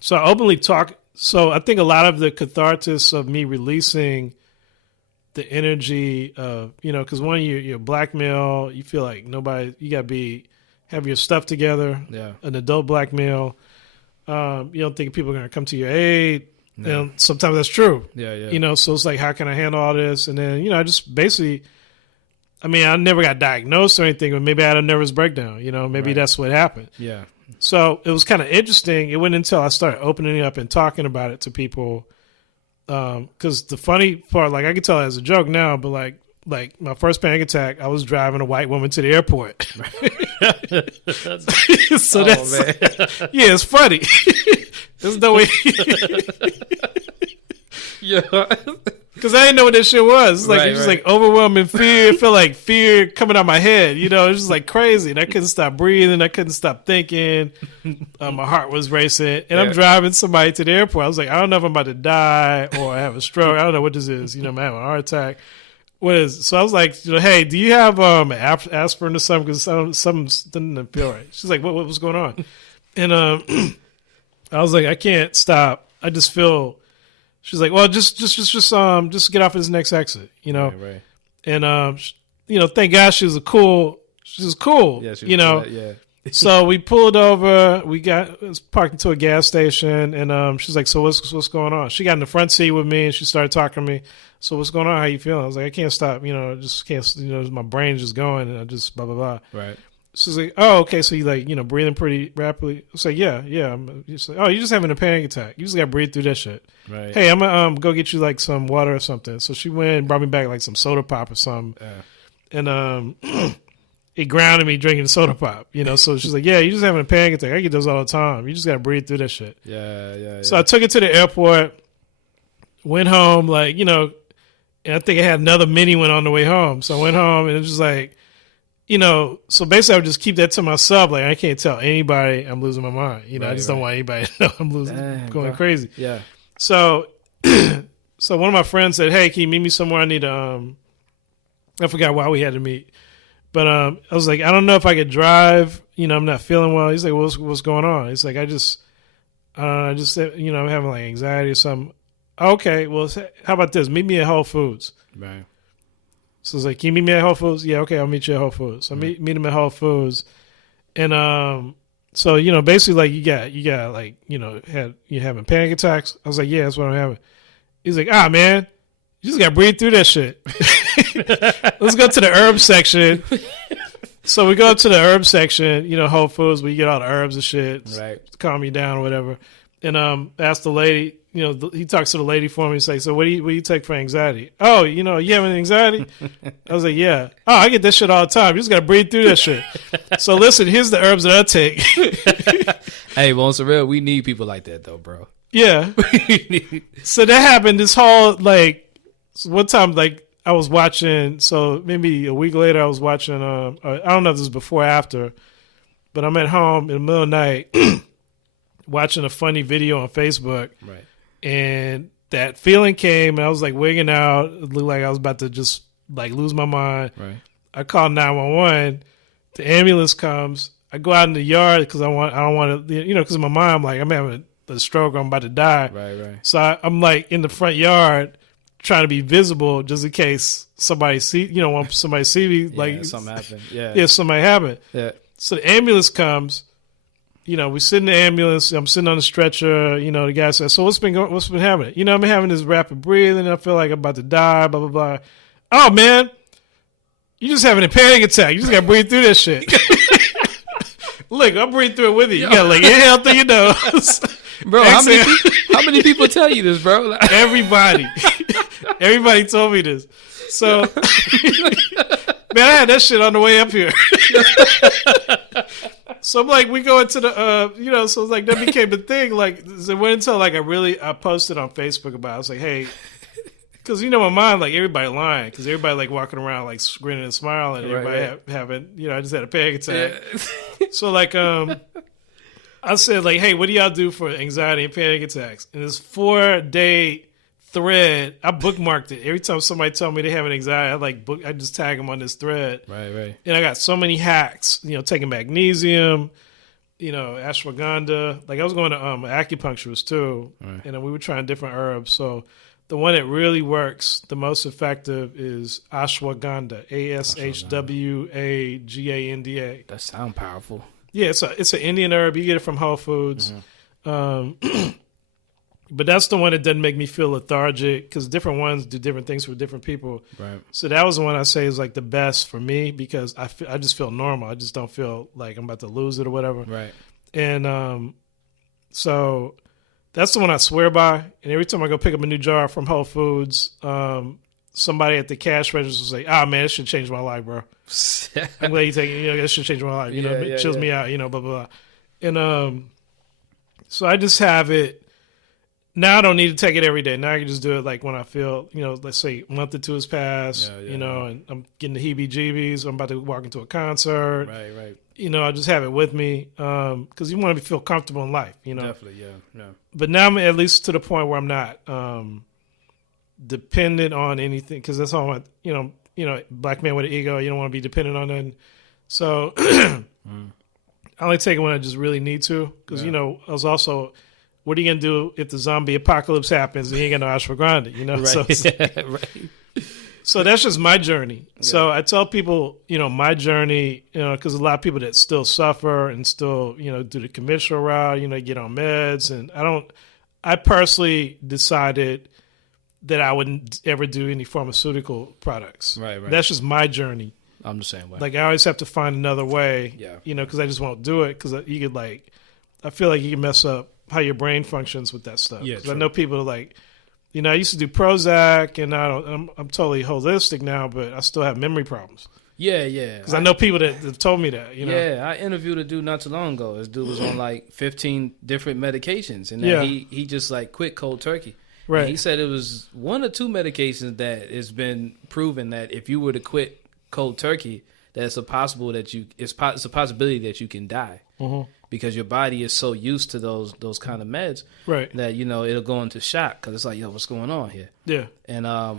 so I openly talk. So I think a lot of the catharsis of me releasing the energy of because when you're black male, you feel like nobody. You got to have your stuff together. Yeah, an adult black male. You don't think people are going to come to your aid. No. And sometimes that's true. Yeah. So it's like, how can I handle all this? And then, I just basically, I never got diagnosed or anything, but maybe I had a nervous breakdown. Maybe that's what happened. Yeah. So it was kind of interesting. It wasn't until I started opening up and talking about it to people. Because the funny part, I can tell it as a joke now, but like my first panic attack, I was driving a white woman to the airport. So man. Yeah, it's funny. There's no way. Yeah, because I didn't know what that shit was. It's just overwhelming fear. It felt like fear coming out my head. It was just crazy, and I couldn't stop breathing. I couldn't stop thinking. My heart was racing, and I'm driving somebody to the airport. I was like, I don't know if I'm about to die or I have a stroke. I don't know what this is. I'm having a heart attack. So I was like, hey, do you have aspirin or something? Because something didn't feel right. She's like, what was going on? And I was like, I can't stop. I just feel she's like, well, just get off of this next exit, you know. Right. And you know, thank God she was cool. Yeah, you know. Cool, yeah. So we pulled over. We was parked into a gas station, and she's like, "So what's going on?" She got in the front seat with me, and she started talking to me. So what's going on? How you feeling? I was like, I can't stop. You know, just can't. You know, my brain's just going, and I just blah blah blah. Right. She's like, "Oh, okay. So you like, you know, breathing pretty rapidly?" I was like, "Yeah." She's like, "Oh, you're just having a panic attack. You just got to breathe through that shit." Right. Hey, I'm gonna go get you like some water or something. So she went and brought me back like some soda pop or something, and it grounded me drinking soda pop, you know. So she's like, "Yeah, you're just having a panic attack. I get those all the time. You just gotta breathe through that shit." Yeah. So I took it to the airport, went home, like, you know, and I think I had another mini one on the way home. So I went home, and it was just like, you know, so basically I would just keep that to myself. Like, I can't tell anybody I'm losing my mind. You know, I just don't want anybody to know I'm going crazy. Yeah. So, so one of my friends said, "Hey, can you meet me somewhere? I need I forgot why we had to meet. But I was like, I don't know if I could drive. You know, I'm not feeling well." He's like, what's going on? He's like, I just, you know, I'm having like anxiety or something. Okay, well, how about this? Meet me at Whole Foods. Right. So I was like, can you meet me at Whole Foods? Yeah, okay, I'll meet you at Whole Foods. So I meet him at Whole Foods. And so, you know, basically like you got like, you know, you having panic attacks? I was like, yeah, that's what I'm having. He's like, man, you just got to breathe through that shit. Let's go to the herb section. So we go to the herb section, you know, Whole Foods, where you get all the herbs and shit, right, to calm you down or whatever. And ask the lady, you know, he talks to the lady for me. He's like, "So what do you take for anxiety?" "Oh, you know, you having anxiety?" I was like, "Yeah." "Oh, I get that shit all the time. You just got to breathe through that shit." So listen, here's the herbs that I take. Hey, well, on some real, we need people like that though, bro. Yeah. So that happened. This whole like, one time, like, I was watching, so maybe a week later, I was watching, I don't know if this was before or after, but I'm at home in the middle of the night watching a funny video on Facebook. Right. And that feeling came, and I was like wigging out. It looked like I was about to just like lose my mind. Right. I called 911. The ambulance comes. I go out in the yard because I don't want to, you know, because in my mind, I'm like, I'm having a stroke. I'm about to die. Right. So I'm like in the front yard, trying to be visible just in case somebody want somebody to see me. Like something happened. Yeah. Yeah, something happened. Yeah. So the ambulance comes. You know, we sit in the ambulance. I'm sitting on the stretcher. You know, the guy says, "So what's been happening?" You know, I'm having this rapid breathing. I feel like I'm about to die. Blah blah blah. "Oh man, you just having a panic attack. You just got to breathe through that shit." Look, I'm breathing through it with you. You got to like inhale through your nose. Bro, how many people tell you this, bro? Everybody told me this. So, man, I had that shit on the way up here. So I'm like, we go into the, you know, so it's like that became the thing. Like, it went until like I posted on Facebook about it. I was like, hey, because, you know, my mind, like, everybody lying, because everybody like walking around like grinning and smiling, and everybody having, you know, I just had a panic attack. Yeah. So like, I said like, hey, what do y'all do for anxiety and panic attacks? And this 4-day thread, I bookmarked it. Every time somebody told me they have an anxiety, I just tag them on this thread. Right. And I got so many hacks, you know, taking magnesium, you know, ashwagandha. Like, I was going to acupuncturist too, right. And we were trying different herbs. So the one that really works, the most effective, is ashwagandha. ASHWAGANDA. That sounds powerful. Yeah, it's an Indian herb. You get it from Whole Foods. Mm-hmm. But that's the one that doesn't make me feel lethargic, because different ones do different things for different people. Right. So that was the one I say is like the best for me, because I just feel normal. I just don't feel like I'm about to lose it or whatever. Right. And so that's the one I swear by. And every time I go pick up a new jar from Whole Foods, somebody at the cash register will say, man, it should change my life, bro. I'm glad you take it. You know, that should change my life. You know, it chills me out, you know, blah, blah, blah. And so I just have it. Now I don't need to take it every day. Now I can just do it like when I feel, you know, let's say a month or two has passed, you know, and I'm getting the heebie-jeebies. I'm about to walk into a concert. Right. You know, I just have it with me, because you want to feel comfortable in life, you know. Definitely, yeah. But now I'm at least to the point where I'm not dependent on anything, because that's all you know, black man with an ego. You don't want to be dependent on nothing. So I only take it when I just really need to, because, you know, I was also what are you gonna do if the zombie apocalypse happens and you ain't got no ashwagandha? You know, Right. Right. So that's just my journey. Yeah. So I tell people, my journey, because a lot of people that still suffer and still, do the conventional route, get on meds. And I personally decided that I wouldn't ever do any pharmaceutical products. Right. That's just my journey. I'm the same way. Like I always have to find another way, Yeah. because I just won't do it because you could I feel like you can mess up how your brain functions with that stuff. Yeah, 'Cause I know people are like, I used to do Prozac, and I'm totally holistic now, but I still have memory problems. Yeah. Because I know people that have told me that. Yeah, I interviewed a dude not too long ago. This dude was on like 15 different medications, and then he just like quit cold turkey. Right. And he said it was 1 or 2 medications that has been proven that if you were to quit cold turkey, that it's a possibility that you can die. Mm-hmm. Because your body is so used to those kind of meds, Right. that it'll go into shock because it's like, yo, what's going on here? Yeah. And I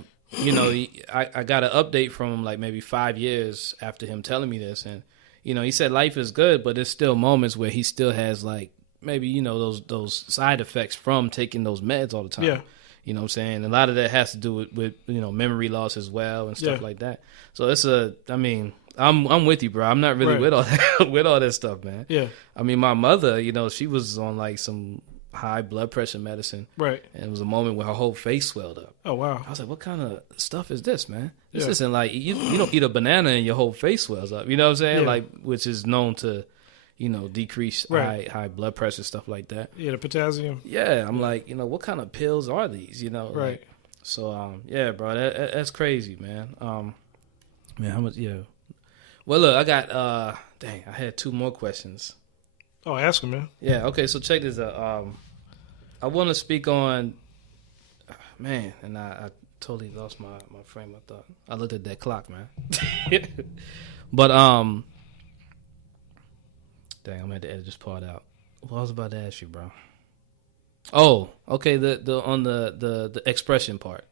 got an update from him like maybe 5 years after him telling me this, and he said life is good, but there's still moments where he still has like maybe those side effects from taking those meds all the time. Yeah. You know what I'm saying? A lot of that has to do with memory loss as well and stuff like that. So I'm with you, bro. I'm not really with all that, with all that stuff, man. Yeah. I mean, my mother, she was on like some high blood pressure medicine. Right. And it was a moment where her whole face swelled up. Oh, wow. I was like, what kind of stuff is this, man? This Yeah. isn't like, you don't eat a banana and your whole face swells up. You know what I'm saying? Yeah. Like, which is known to, decrease Right. high blood pressure, stuff like that. Yeah, the potassium. Yeah. I'm like, what kind of pills are these? Right. Like, so, yeah, bro, that's crazy, man. Man, how much, yeah. Well, look, I got, I had 2 more questions. Oh, ask him, man. Yeah, okay, so check this out. I want to speak on, man, and I totally lost my frame of thought. I looked at that clock, man. But, dang, I'm going to have to edit this part out. What I was about to ask you, bro? Oh, okay, the expression part.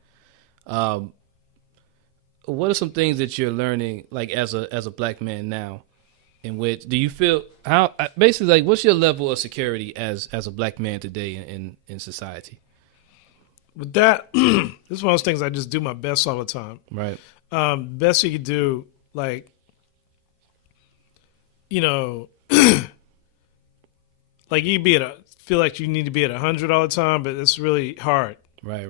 What are some things that you're learning, like as a black man now, in which do you feel basically like what's your level of security as a black man today in society? With that, this is one of those things I just do my best all the time. Right. Best you could do, like, like you feel like you need to be at 100 all the time, but it's really hard. Right.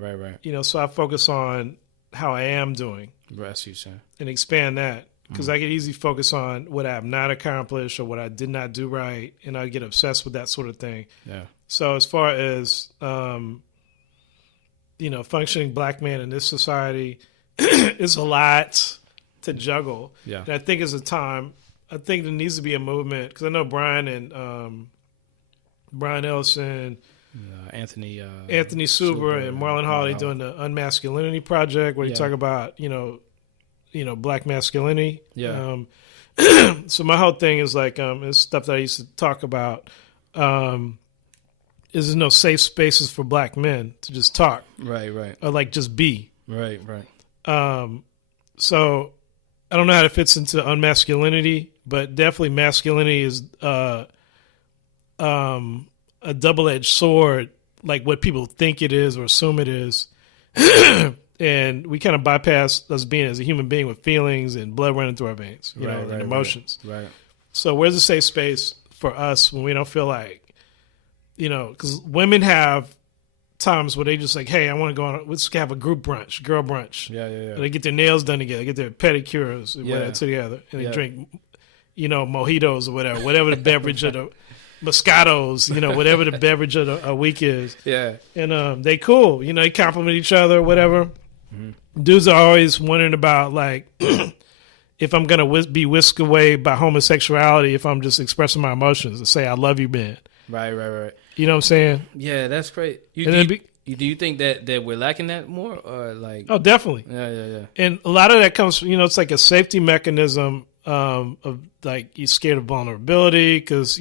So I focus on how I am doing. Rest you, sir. And expand that, because I could easily focus on what I have not accomplished or what I did not do right, and I get obsessed with that sort of thing. Yeah. So as far as functioning black man in this society, it's a lot to juggle. Yeah. And I think it's a time. I think there needs to be a movement, because I know Brian and Brian Ellison, Anthony Suber and Marlon Holiday doing the Unmasculinity Project, where you talk about black masculinity. Yeah. So my whole thing is like it's stuff that I used to talk about. Is there no safe spaces for black men to just talk, Right. or like just be. Right. So I don't know how it fits into unmasculinity, but definitely masculinity is a double-edged sword, like what people think it is or assume it is. And we kind of bypass us being as a human being with feelings and blood running through our veins, and emotions. Right. So where's the safe space for us when we don't feel like, because women have times where they just like, hey, I want to go on, let's have a group brunch, girl brunch. Yeah. And they get their nails done together, get their pedicures, whatever, together, and they drink, mojitos or whatever the beverage of the Moscatos, whatever the beverage of the week is. Yeah. And they cool, they compliment each other, whatever. Mm-hmm. Dudes are always wondering about, like, if I'm going to be whisked away by homosexuality, if I'm just expressing my emotions and say, I love you, man. Right. You know what I'm saying? Yeah, that's great. Do you think that we're lacking that more, or like? Oh, definitely. Yeah. And a lot of that comes from, it's like a safety mechanism of like you're scared of vulnerability, because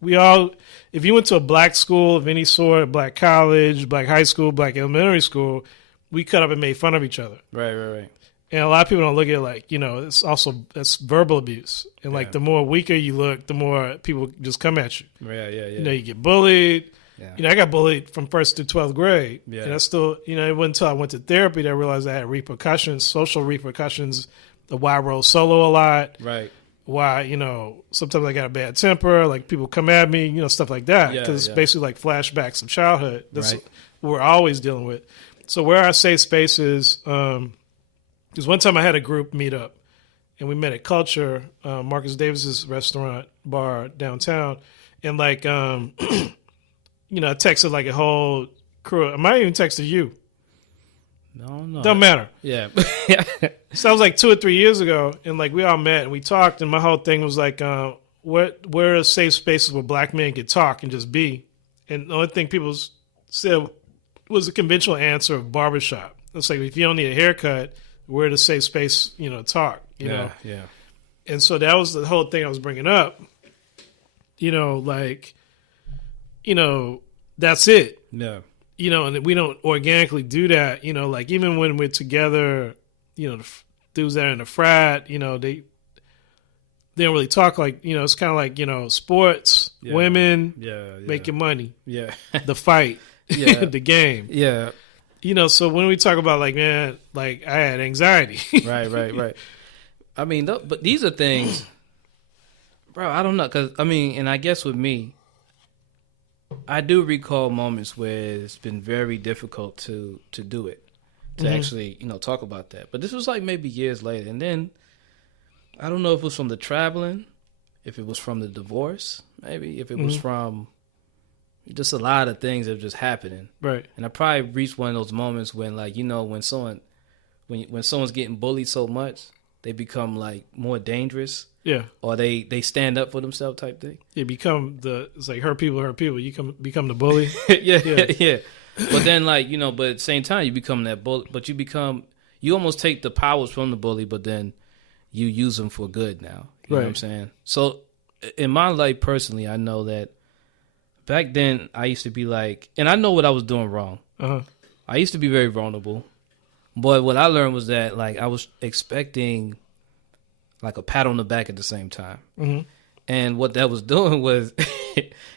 we all, if you went to a black school of any sort, a black college, black high school, black elementary school, we cut up and made fun of each other. Right. And a lot of people don't look at it like, it's verbal abuse. And like the more weaker you look, the more people just come at you. Yeah. You get bullied. You know, I got bullied from 1st to 12th grade. Yeah. And I still, you know, it wasn't until I went to therapy that I realized I had repercussions, social repercussions, the why I roll solo a lot. Right. Why, you know, sometimes I got a bad temper, like people come at me, you know, stuff like that. Because it's basically like flashbacks of childhood. That's what we're always dealing with. So where I say space is, because one time I had a group meet up and we met at Culture, Marcus Davis's restaurant bar downtown. And like, you know, I texted like a whole crew. I might even texted you. No. Don't matter. Yeah. So that was like 2 or 3 years ago, and like we all met and we talked, and my whole thing was like, where are safe spaces where black men could talk and just be? And the only thing people said was the conventional answer of barbershop. It's like, if you don't need a haircut, where to safe space, you know, talk, you know? Yeah. And so that was the whole thing I was bringing up. You know, like, you know, that's it. Yeah. You know, and we don't organically do that, you know, like even when we're together, you know, the dudes that are in the frat, you know, they don't really talk like, you know, it's kind of like, you know, sports, women, making money, the fight, the game. Yeah. You know, so when we talk about like, man, like I had anxiety. Right. I mean, but these are things, bro, I don't know. Cause I mean, and I guess with me, I do recall moments where it's been very difficult to do it, to actually, you know, talk about that. But this was like maybe years later. And then I don't know if it was from the traveling, if it was from the divorce, maybe, if it was from just a lot of things that were just happening. Right. And I probably reached one of those moments when, like, you know, when someone's getting bullied so much, they become like more dangerous. Yeah. Or they stand up for themselves type thing. You become it's like hurt people. You become the bully. Yeah. But then, like, you know, but at the same time, you become that bully. But you almost take the powers from the bully, but then you use them for good now. You know what I'm saying? So in my life personally, I know that back then I used to be like, and I know what I was doing wrong. I used to be very vulnerable. But what I learned was that, like, I was expecting like a pat on the back at the same time. And what that was doing was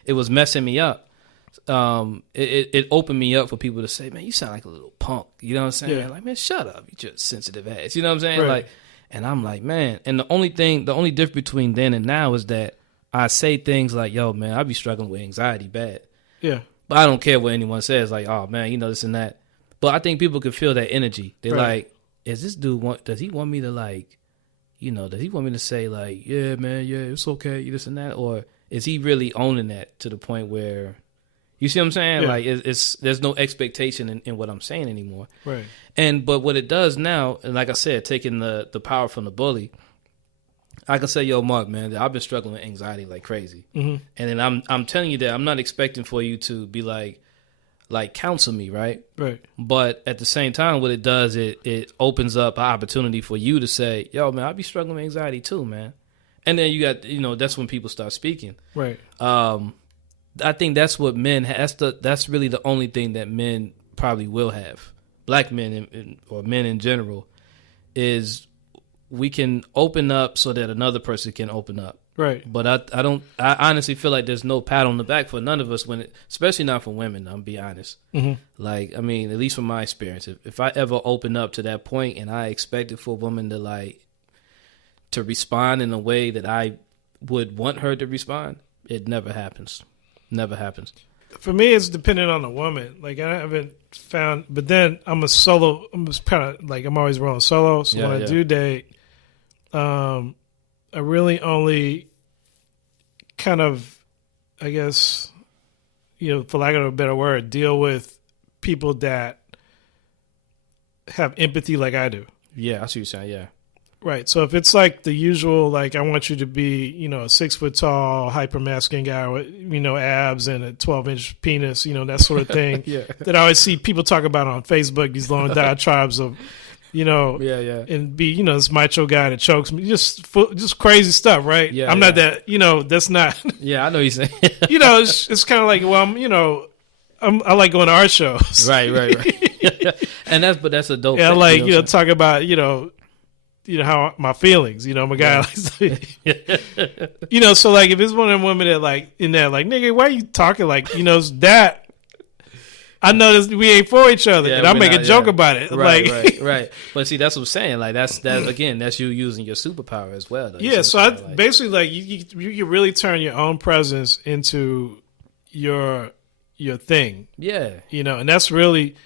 it was messing me up. It opened me up for people to say, man, you sound like a little punk. You know what I'm saying? Yeah. Like, man, shut up. You just sensitive ass. You know what I'm saying? Right. Like, and I'm like, man. And the only difference between then and now is that I say things like, yo, man, I be struggling with anxiety bad. Yeah. But I don't care what anyone says. Like, oh, man, you know, this and that. But I think people can feel that energy. They're like, is this dude does he want me to, like, you know, does he want me to say, like, yeah, man, yeah, it's okay, this and that? Or is he really owning that to the point where, you see what I'm saying? Yeah. Like, there's no expectation in what I'm saying anymore. Right. But what it does now, and like I said, taking the power from the bully, I can say, yo, Mark, man, I've been struggling with anxiety like crazy. And then I'm telling you that I'm not expecting for you to be like counsel me, right? Right. But at the same time, what it does, it opens up an opportunity for you to say, yo, man, I be struggling with anxiety too, man. And then you got, you know, that's when people start speaking. Right. I think that's what men, that's really the only thing that men probably will have. Black men or men in general, is we can open up so that another person can open up. Right. But I honestly feel like there's no pat on the back for none of us, especially not for women, I'm be honest. Like, I mean, at least from my experience, if I ever open up to that point and I expected for a woman to respond in a way that I would want her to respond, it never happens. Never happens. For me, it's dependent on the woman. Like, I haven't found, but then I'm a solo. I'm just kind of like, I'm always rolling solo. So when I do date, I really only kind of, I guess, you know, for lack of a better word, deal with people that have empathy like I do. Yeah, I see what you're saying. Yeah. Right. So if it's like the usual, like, I want you to be, you know, a 6 foot tall, hyper masculine guy with, you know, abs and a 12-inch penis, you know, that sort of thing. That I always see people talk about on Facebook, these long diatribes of, you know, and be, you know, this macho guy that chokes me, just crazy stuff, right? Yeah, I'm not that, you know, that's not. Yeah, I know what you're saying. You know, it's kind of like, well, I'm, you know, I like going to art shows. Right. And that's a dope Yeah, thing, like, you know, you know, talk about, you know, how my feelings. I'm a guy like, so like if it's one of them women that like in that like nigga, why are you talking like that? I know we ain't for each other, and I make a joke about it. Right. But see, that's what I'm saying. Like that's you using your superpower as well. Though. Yeah. So basically like you can really turn your own presence into your thing. Yeah. And that's really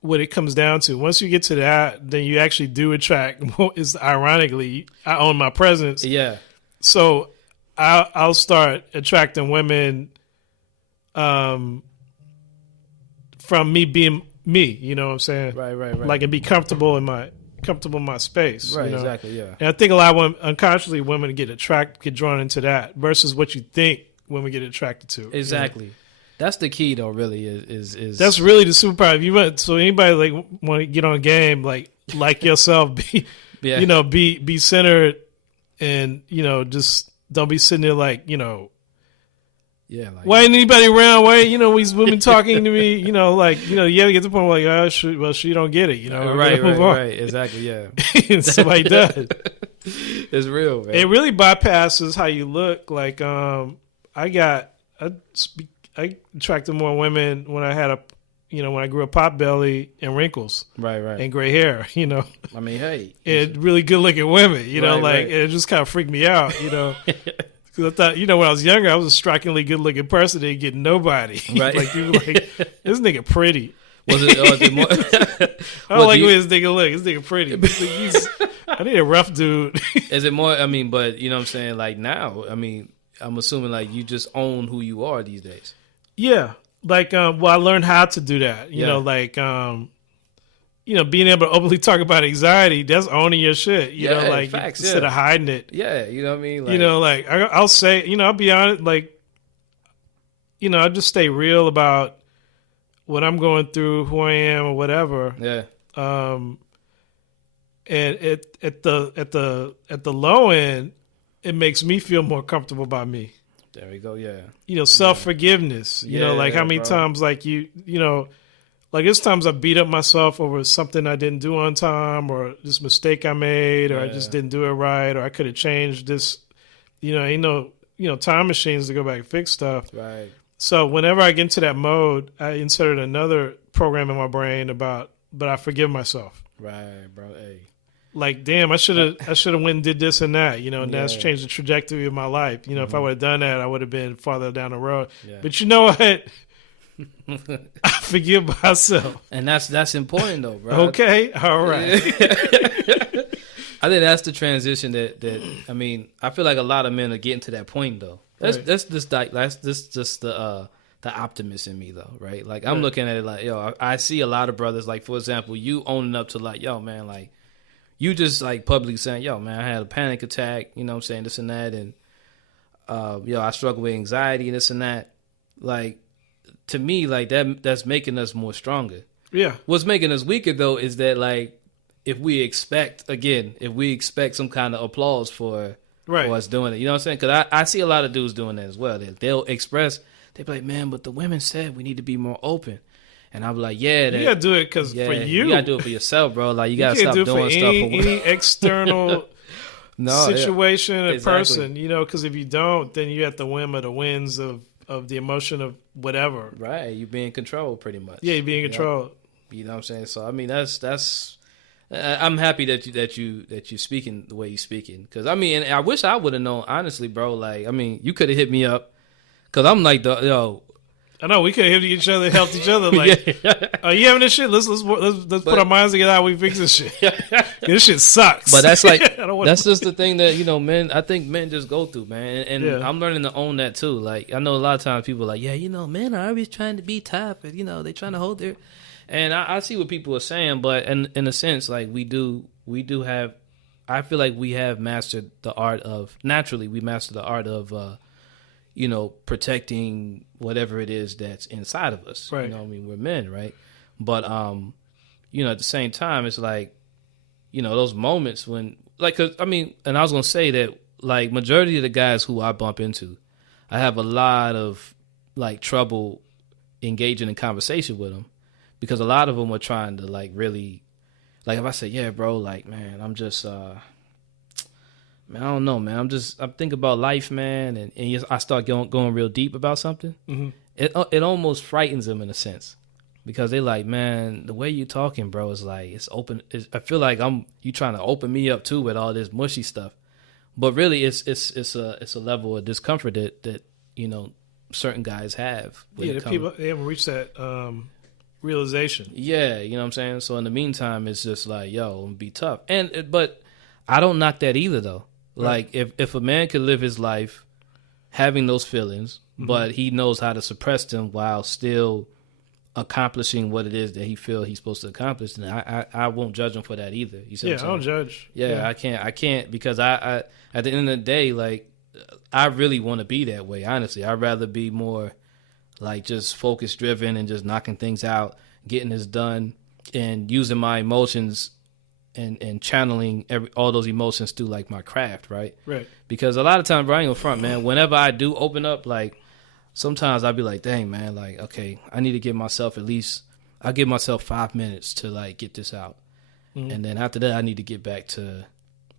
what it comes down to. Once you get to that, then you actually do attract. Is ironically, I own my presence. Yeah. So I'll start attracting women. From me being me, you know what I'm saying? Right. Like and be comfortable in my space. Right, exactly, yeah. And I think a lot of women, unconsciously, women get drawn into that versus what you think women get attracted to. Exactly. That's the key, though. Really, is that's really the superpower. If you want, so anybody like want to get on game, like yourself, be be centered, and just don't be sitting there like yeah, like, why ain't anybody around? Why these women talking to me? You have to get to the point where like, she don't get it. Right, exactly, yeah. And somebody does. It's real, man. It really bypasses how you look. Like I attracted more women when I had when I grew a pot belly and wrinkles, right, and gray hair. I mean, hey, and really good looking women. Right. It just kind of freaked me out. Because I thought, when I was younger, I was a strikingly good-looking person. Didn't get nobody. Right. Like, you were like, this nigga pretty. Was it more? I don't like the way this nigga look. This nigga pretty. I need a rough dude. Is it more? I mean, but you know what I'm saying? Like now, I mean, I'm assuming like you just own who you are these days. Yeah. Like, I learned how to do that. Being able to openly talk about anxiety, that's owning your shit. Facts, instead of hiding it. Yeah, you know what I mean? Like, I'll say, I'll be honest, like, I just stay real about what I'm going through, who I am, or whatever. Yeah. And at the low end, it makes me feel more comfortable about me. There we go. Yeah. Self-forgiveness. Like how many times, like like there's times I beat up myself over something I didn't do on time, or this mistake I made, or I just didn't do it right, or I could have changed this. Ain't no time machines to go back and fix stuff. Right. So whenever I get into that mode, I inserted another program in my brain but I forgive myself. Right, bro. Hey. Like, damn, I should have went and did this and that, and that's changed the trajectory of my life. If I would have done that, I would have been farther down the road. Yeah. But you know what? I forgive myself. And that's important though, bro. Okay. All right. I think that's the transition that I mean, I feel like a lot of men are getting to that point though. That's just the optimist in me though, right? Like I'm looking at it like, I see a lot of brothers, like for example, you owning up to like, yo, man, like you just like publicly saying, yo, man, I had a panic attack, you know what I'm saying, this and that, and I struggle with anxiety and this and that. Like, to me, like that's making us more stronger. Yeah. What's making us weaker though is that like if we expect some kind of applause for us doing it, you know what I'm saying? Because I see a lot of dudes doing that as well. They'll express, they'll be like, man, but the women said we need to be more open. And I'm like, you gotta do it because for you. You gotta do it for yourself, bro. Like you gotta stop doing stuff for any external situation or person, because if you don't, then you have to whim of the winds of the emotion of whatever. Right, you be in control pretty much. Yeah, you be in control. You know what I'm saying? So I mean, that's. I'm happy that you speaking the way you speaking, because I mean, and I wish I would have known honestly, bro. Like I mean, you could have hit me up, because I'm like I know we could have hit each other, helped each other. Like, are you having this shit? Let's put our minds together how we fix this shit. This shit sucks. But that's like that's just the thing that men. I think men just go through, man. And I'm learning to own that too. Like I know a lot of times people are like, men are always trying to be tough, and they trying to hold their. And I see what people are saying, but in a sense, like we do have. I feel like we have mastered the art of protecting whatever it is that's inside of us. Right. I mean, we're men, right? But, at the same time, it's like, those moments when, like, 'cause, I mean, and I was going to say that, like, majority of the guys who I bump into, I have a lot of, like, trouble engaging in conversation with them, because a lot of them are trying to, like, really, like if I say, yeah, bro, like, man, I'm just, man, I don't know, man. I'm thinking about life, man, and I start going real deep about something. Mm-hmm. It almost frightens them in a sense, because they like, man, the way you talking, bro, is like, it's open. I feel like you trying to open me up too with all this mushy stuff, but really it's a level of discomfort that certain guys have. Yeah, people, they haven't reached that realization. Yeah, you know what I'm saying? So in the meantime, it's just like, yo, be tough. But I don't knock that either, though. Right. Like, if a man could live his life having those feelings, but he knows how to suppress them while still accomplishing what it is that he feel he's supposed to accomplish, then I won't judge him for that either. You see what I'm saying? I don't judge. Yeah, I can't because I at the end of the day, like, I really want to be that way, honestly. I'd rather be more like just focus driven and just knocking things out, getting this done, and using my emotions and channeling all those emotions through like my craft, right? Right. Because a lot of times, bro, I ain't gonna front, man, whenever I do open up, like, sometimes I'll be like, dang, man, like, okay, I need to give myself I'll give myself 5 minutes to like get this out. Mm-hmm. And then after that, I need to get back to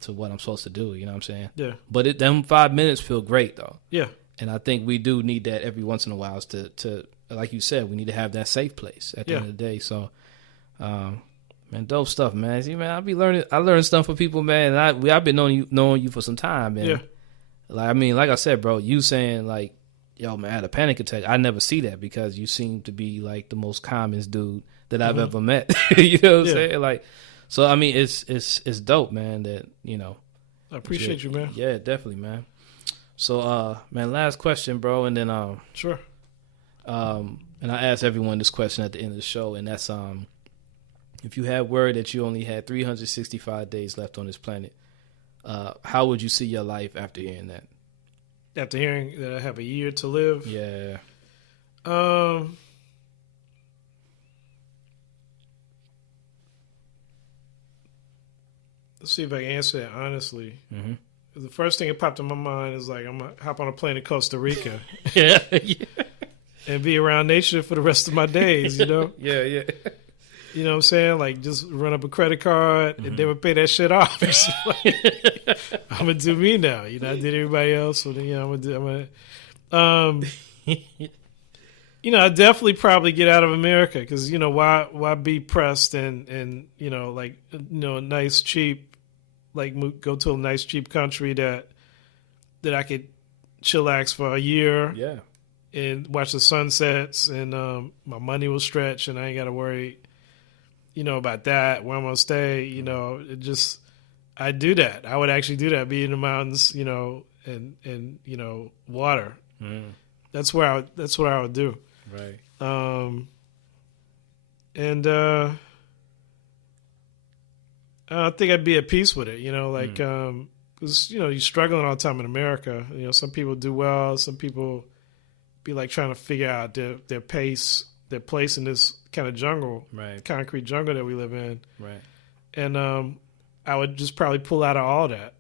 what I'm supposed to do, you know what I'm saying? Yeah. But them 5 minutes feel great, though. Yeah. And I think we do need that every once in a while to like you said, we need to have that safe place at the end of the day. So, man, dope stuff, man. See, man, I learn stuff from people, man. And I've been knowing you for some time, man. Yeah. Like, I mean, like I said, bro, you saying like, yo, man, I had a panic attack. I never see that because you seem to be like the most calmest dude that I've ever met. You know what I'm saying? Like, so I mean, it's dope, man. That I appreciate you, man. Yeah, definitely, man. So, man, last question, bro, and then sure. And I ask everyone this question at the end of the show, and that's if you had word that you only had 365 days left on this planet, how would you see your life after hearing that? After hearing that I have a year to live? Yeah. Let's see if I can answer that honestly. Mm-hmm. The first thing that popped in my mind is like, I'm going to hop on a plane to Costa Rica. Yeah. And be around nature for the rest of my days, you know? Yeah. You know what I'm saying? Like, just run up a credit card and never pay that shit off. I'm going to do me now. You know, I did everybody else. So, you know, I definitely probably get out of America because, you know, why be pressed and you know, like, you know, nice, cheap, like go to a nice, cheap country that I could chillax for a year. Yeah. And watch the sunsets and my money will stretch and I ain't got to worry, you know, about that, where I'm going to stay, you know, I do that. I would actually do that, be in the mountains, you know, and you know, water. Mm. That's what I would do. Right. I think I'd be at peace with it, you know, like, because, you know, you're struggling all the time in America. You know, some people do well, some people be like trying to figure out their pace, their place in this kind of jungle, right? Concrete jungle that we live in, right? And I would just probably pull out of all that,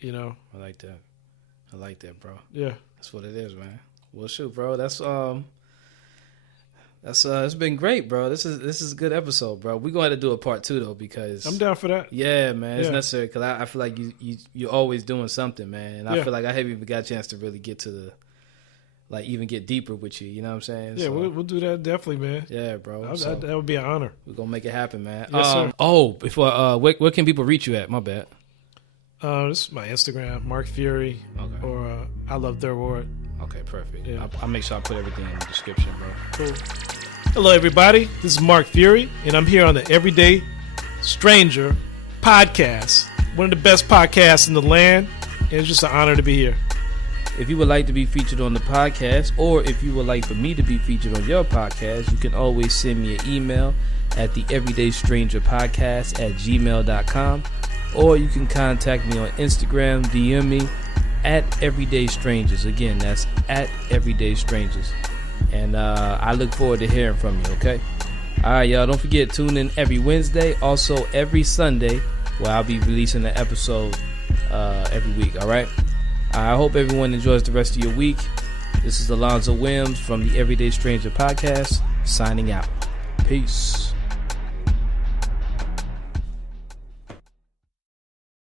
you know. I like that, bro. Yeah, that's what it is, man. Well, shoot, bro. That's it's been great, bro. This is a good episode, bro. We're going to do a part 2 though because I'm down for that. Yeah, man, it's necessary because I feel like you're always doing something, man. And I feel like I haven't even got a chance to really get to even get deeper with you. You know what I'm saying? Yeah, so, we'll do that definitely, man. Yeah, bro. That would be an honor. We're gonna make it happen, man. Yes, sir. Before where can people reach you at? My bad. This is my Instagram, Marc Furi, or I Love Third Ward. Okay, perfect. Yeah. I'll make sure I put everything in the description, bro. Cool. Hello, everybody. This is Marc Furi, and I'm here on the Everyday Stranger podcast, one of the best podcasts in the land, and it's just an honor to be here. If you would like to be featured on the podcast, or if you would like for me to be featured on your podcast, you can always send me an email at the everydaystrangerpodcast@gmail.com, or you can contact me on Instagram, DM me at Everyday Strangers. Again, that's at Everyday Strangers. And I look forward to hearing from you, okay? All right, y'all, don't forget, tune in every Wednesday, also every Sunday, where I'll be releasing an episode every week, all right? I hope everyone enjoys the rest of your week. This is Alonzo Williams from the Everyday Stranger Podcast, signing out. Peace.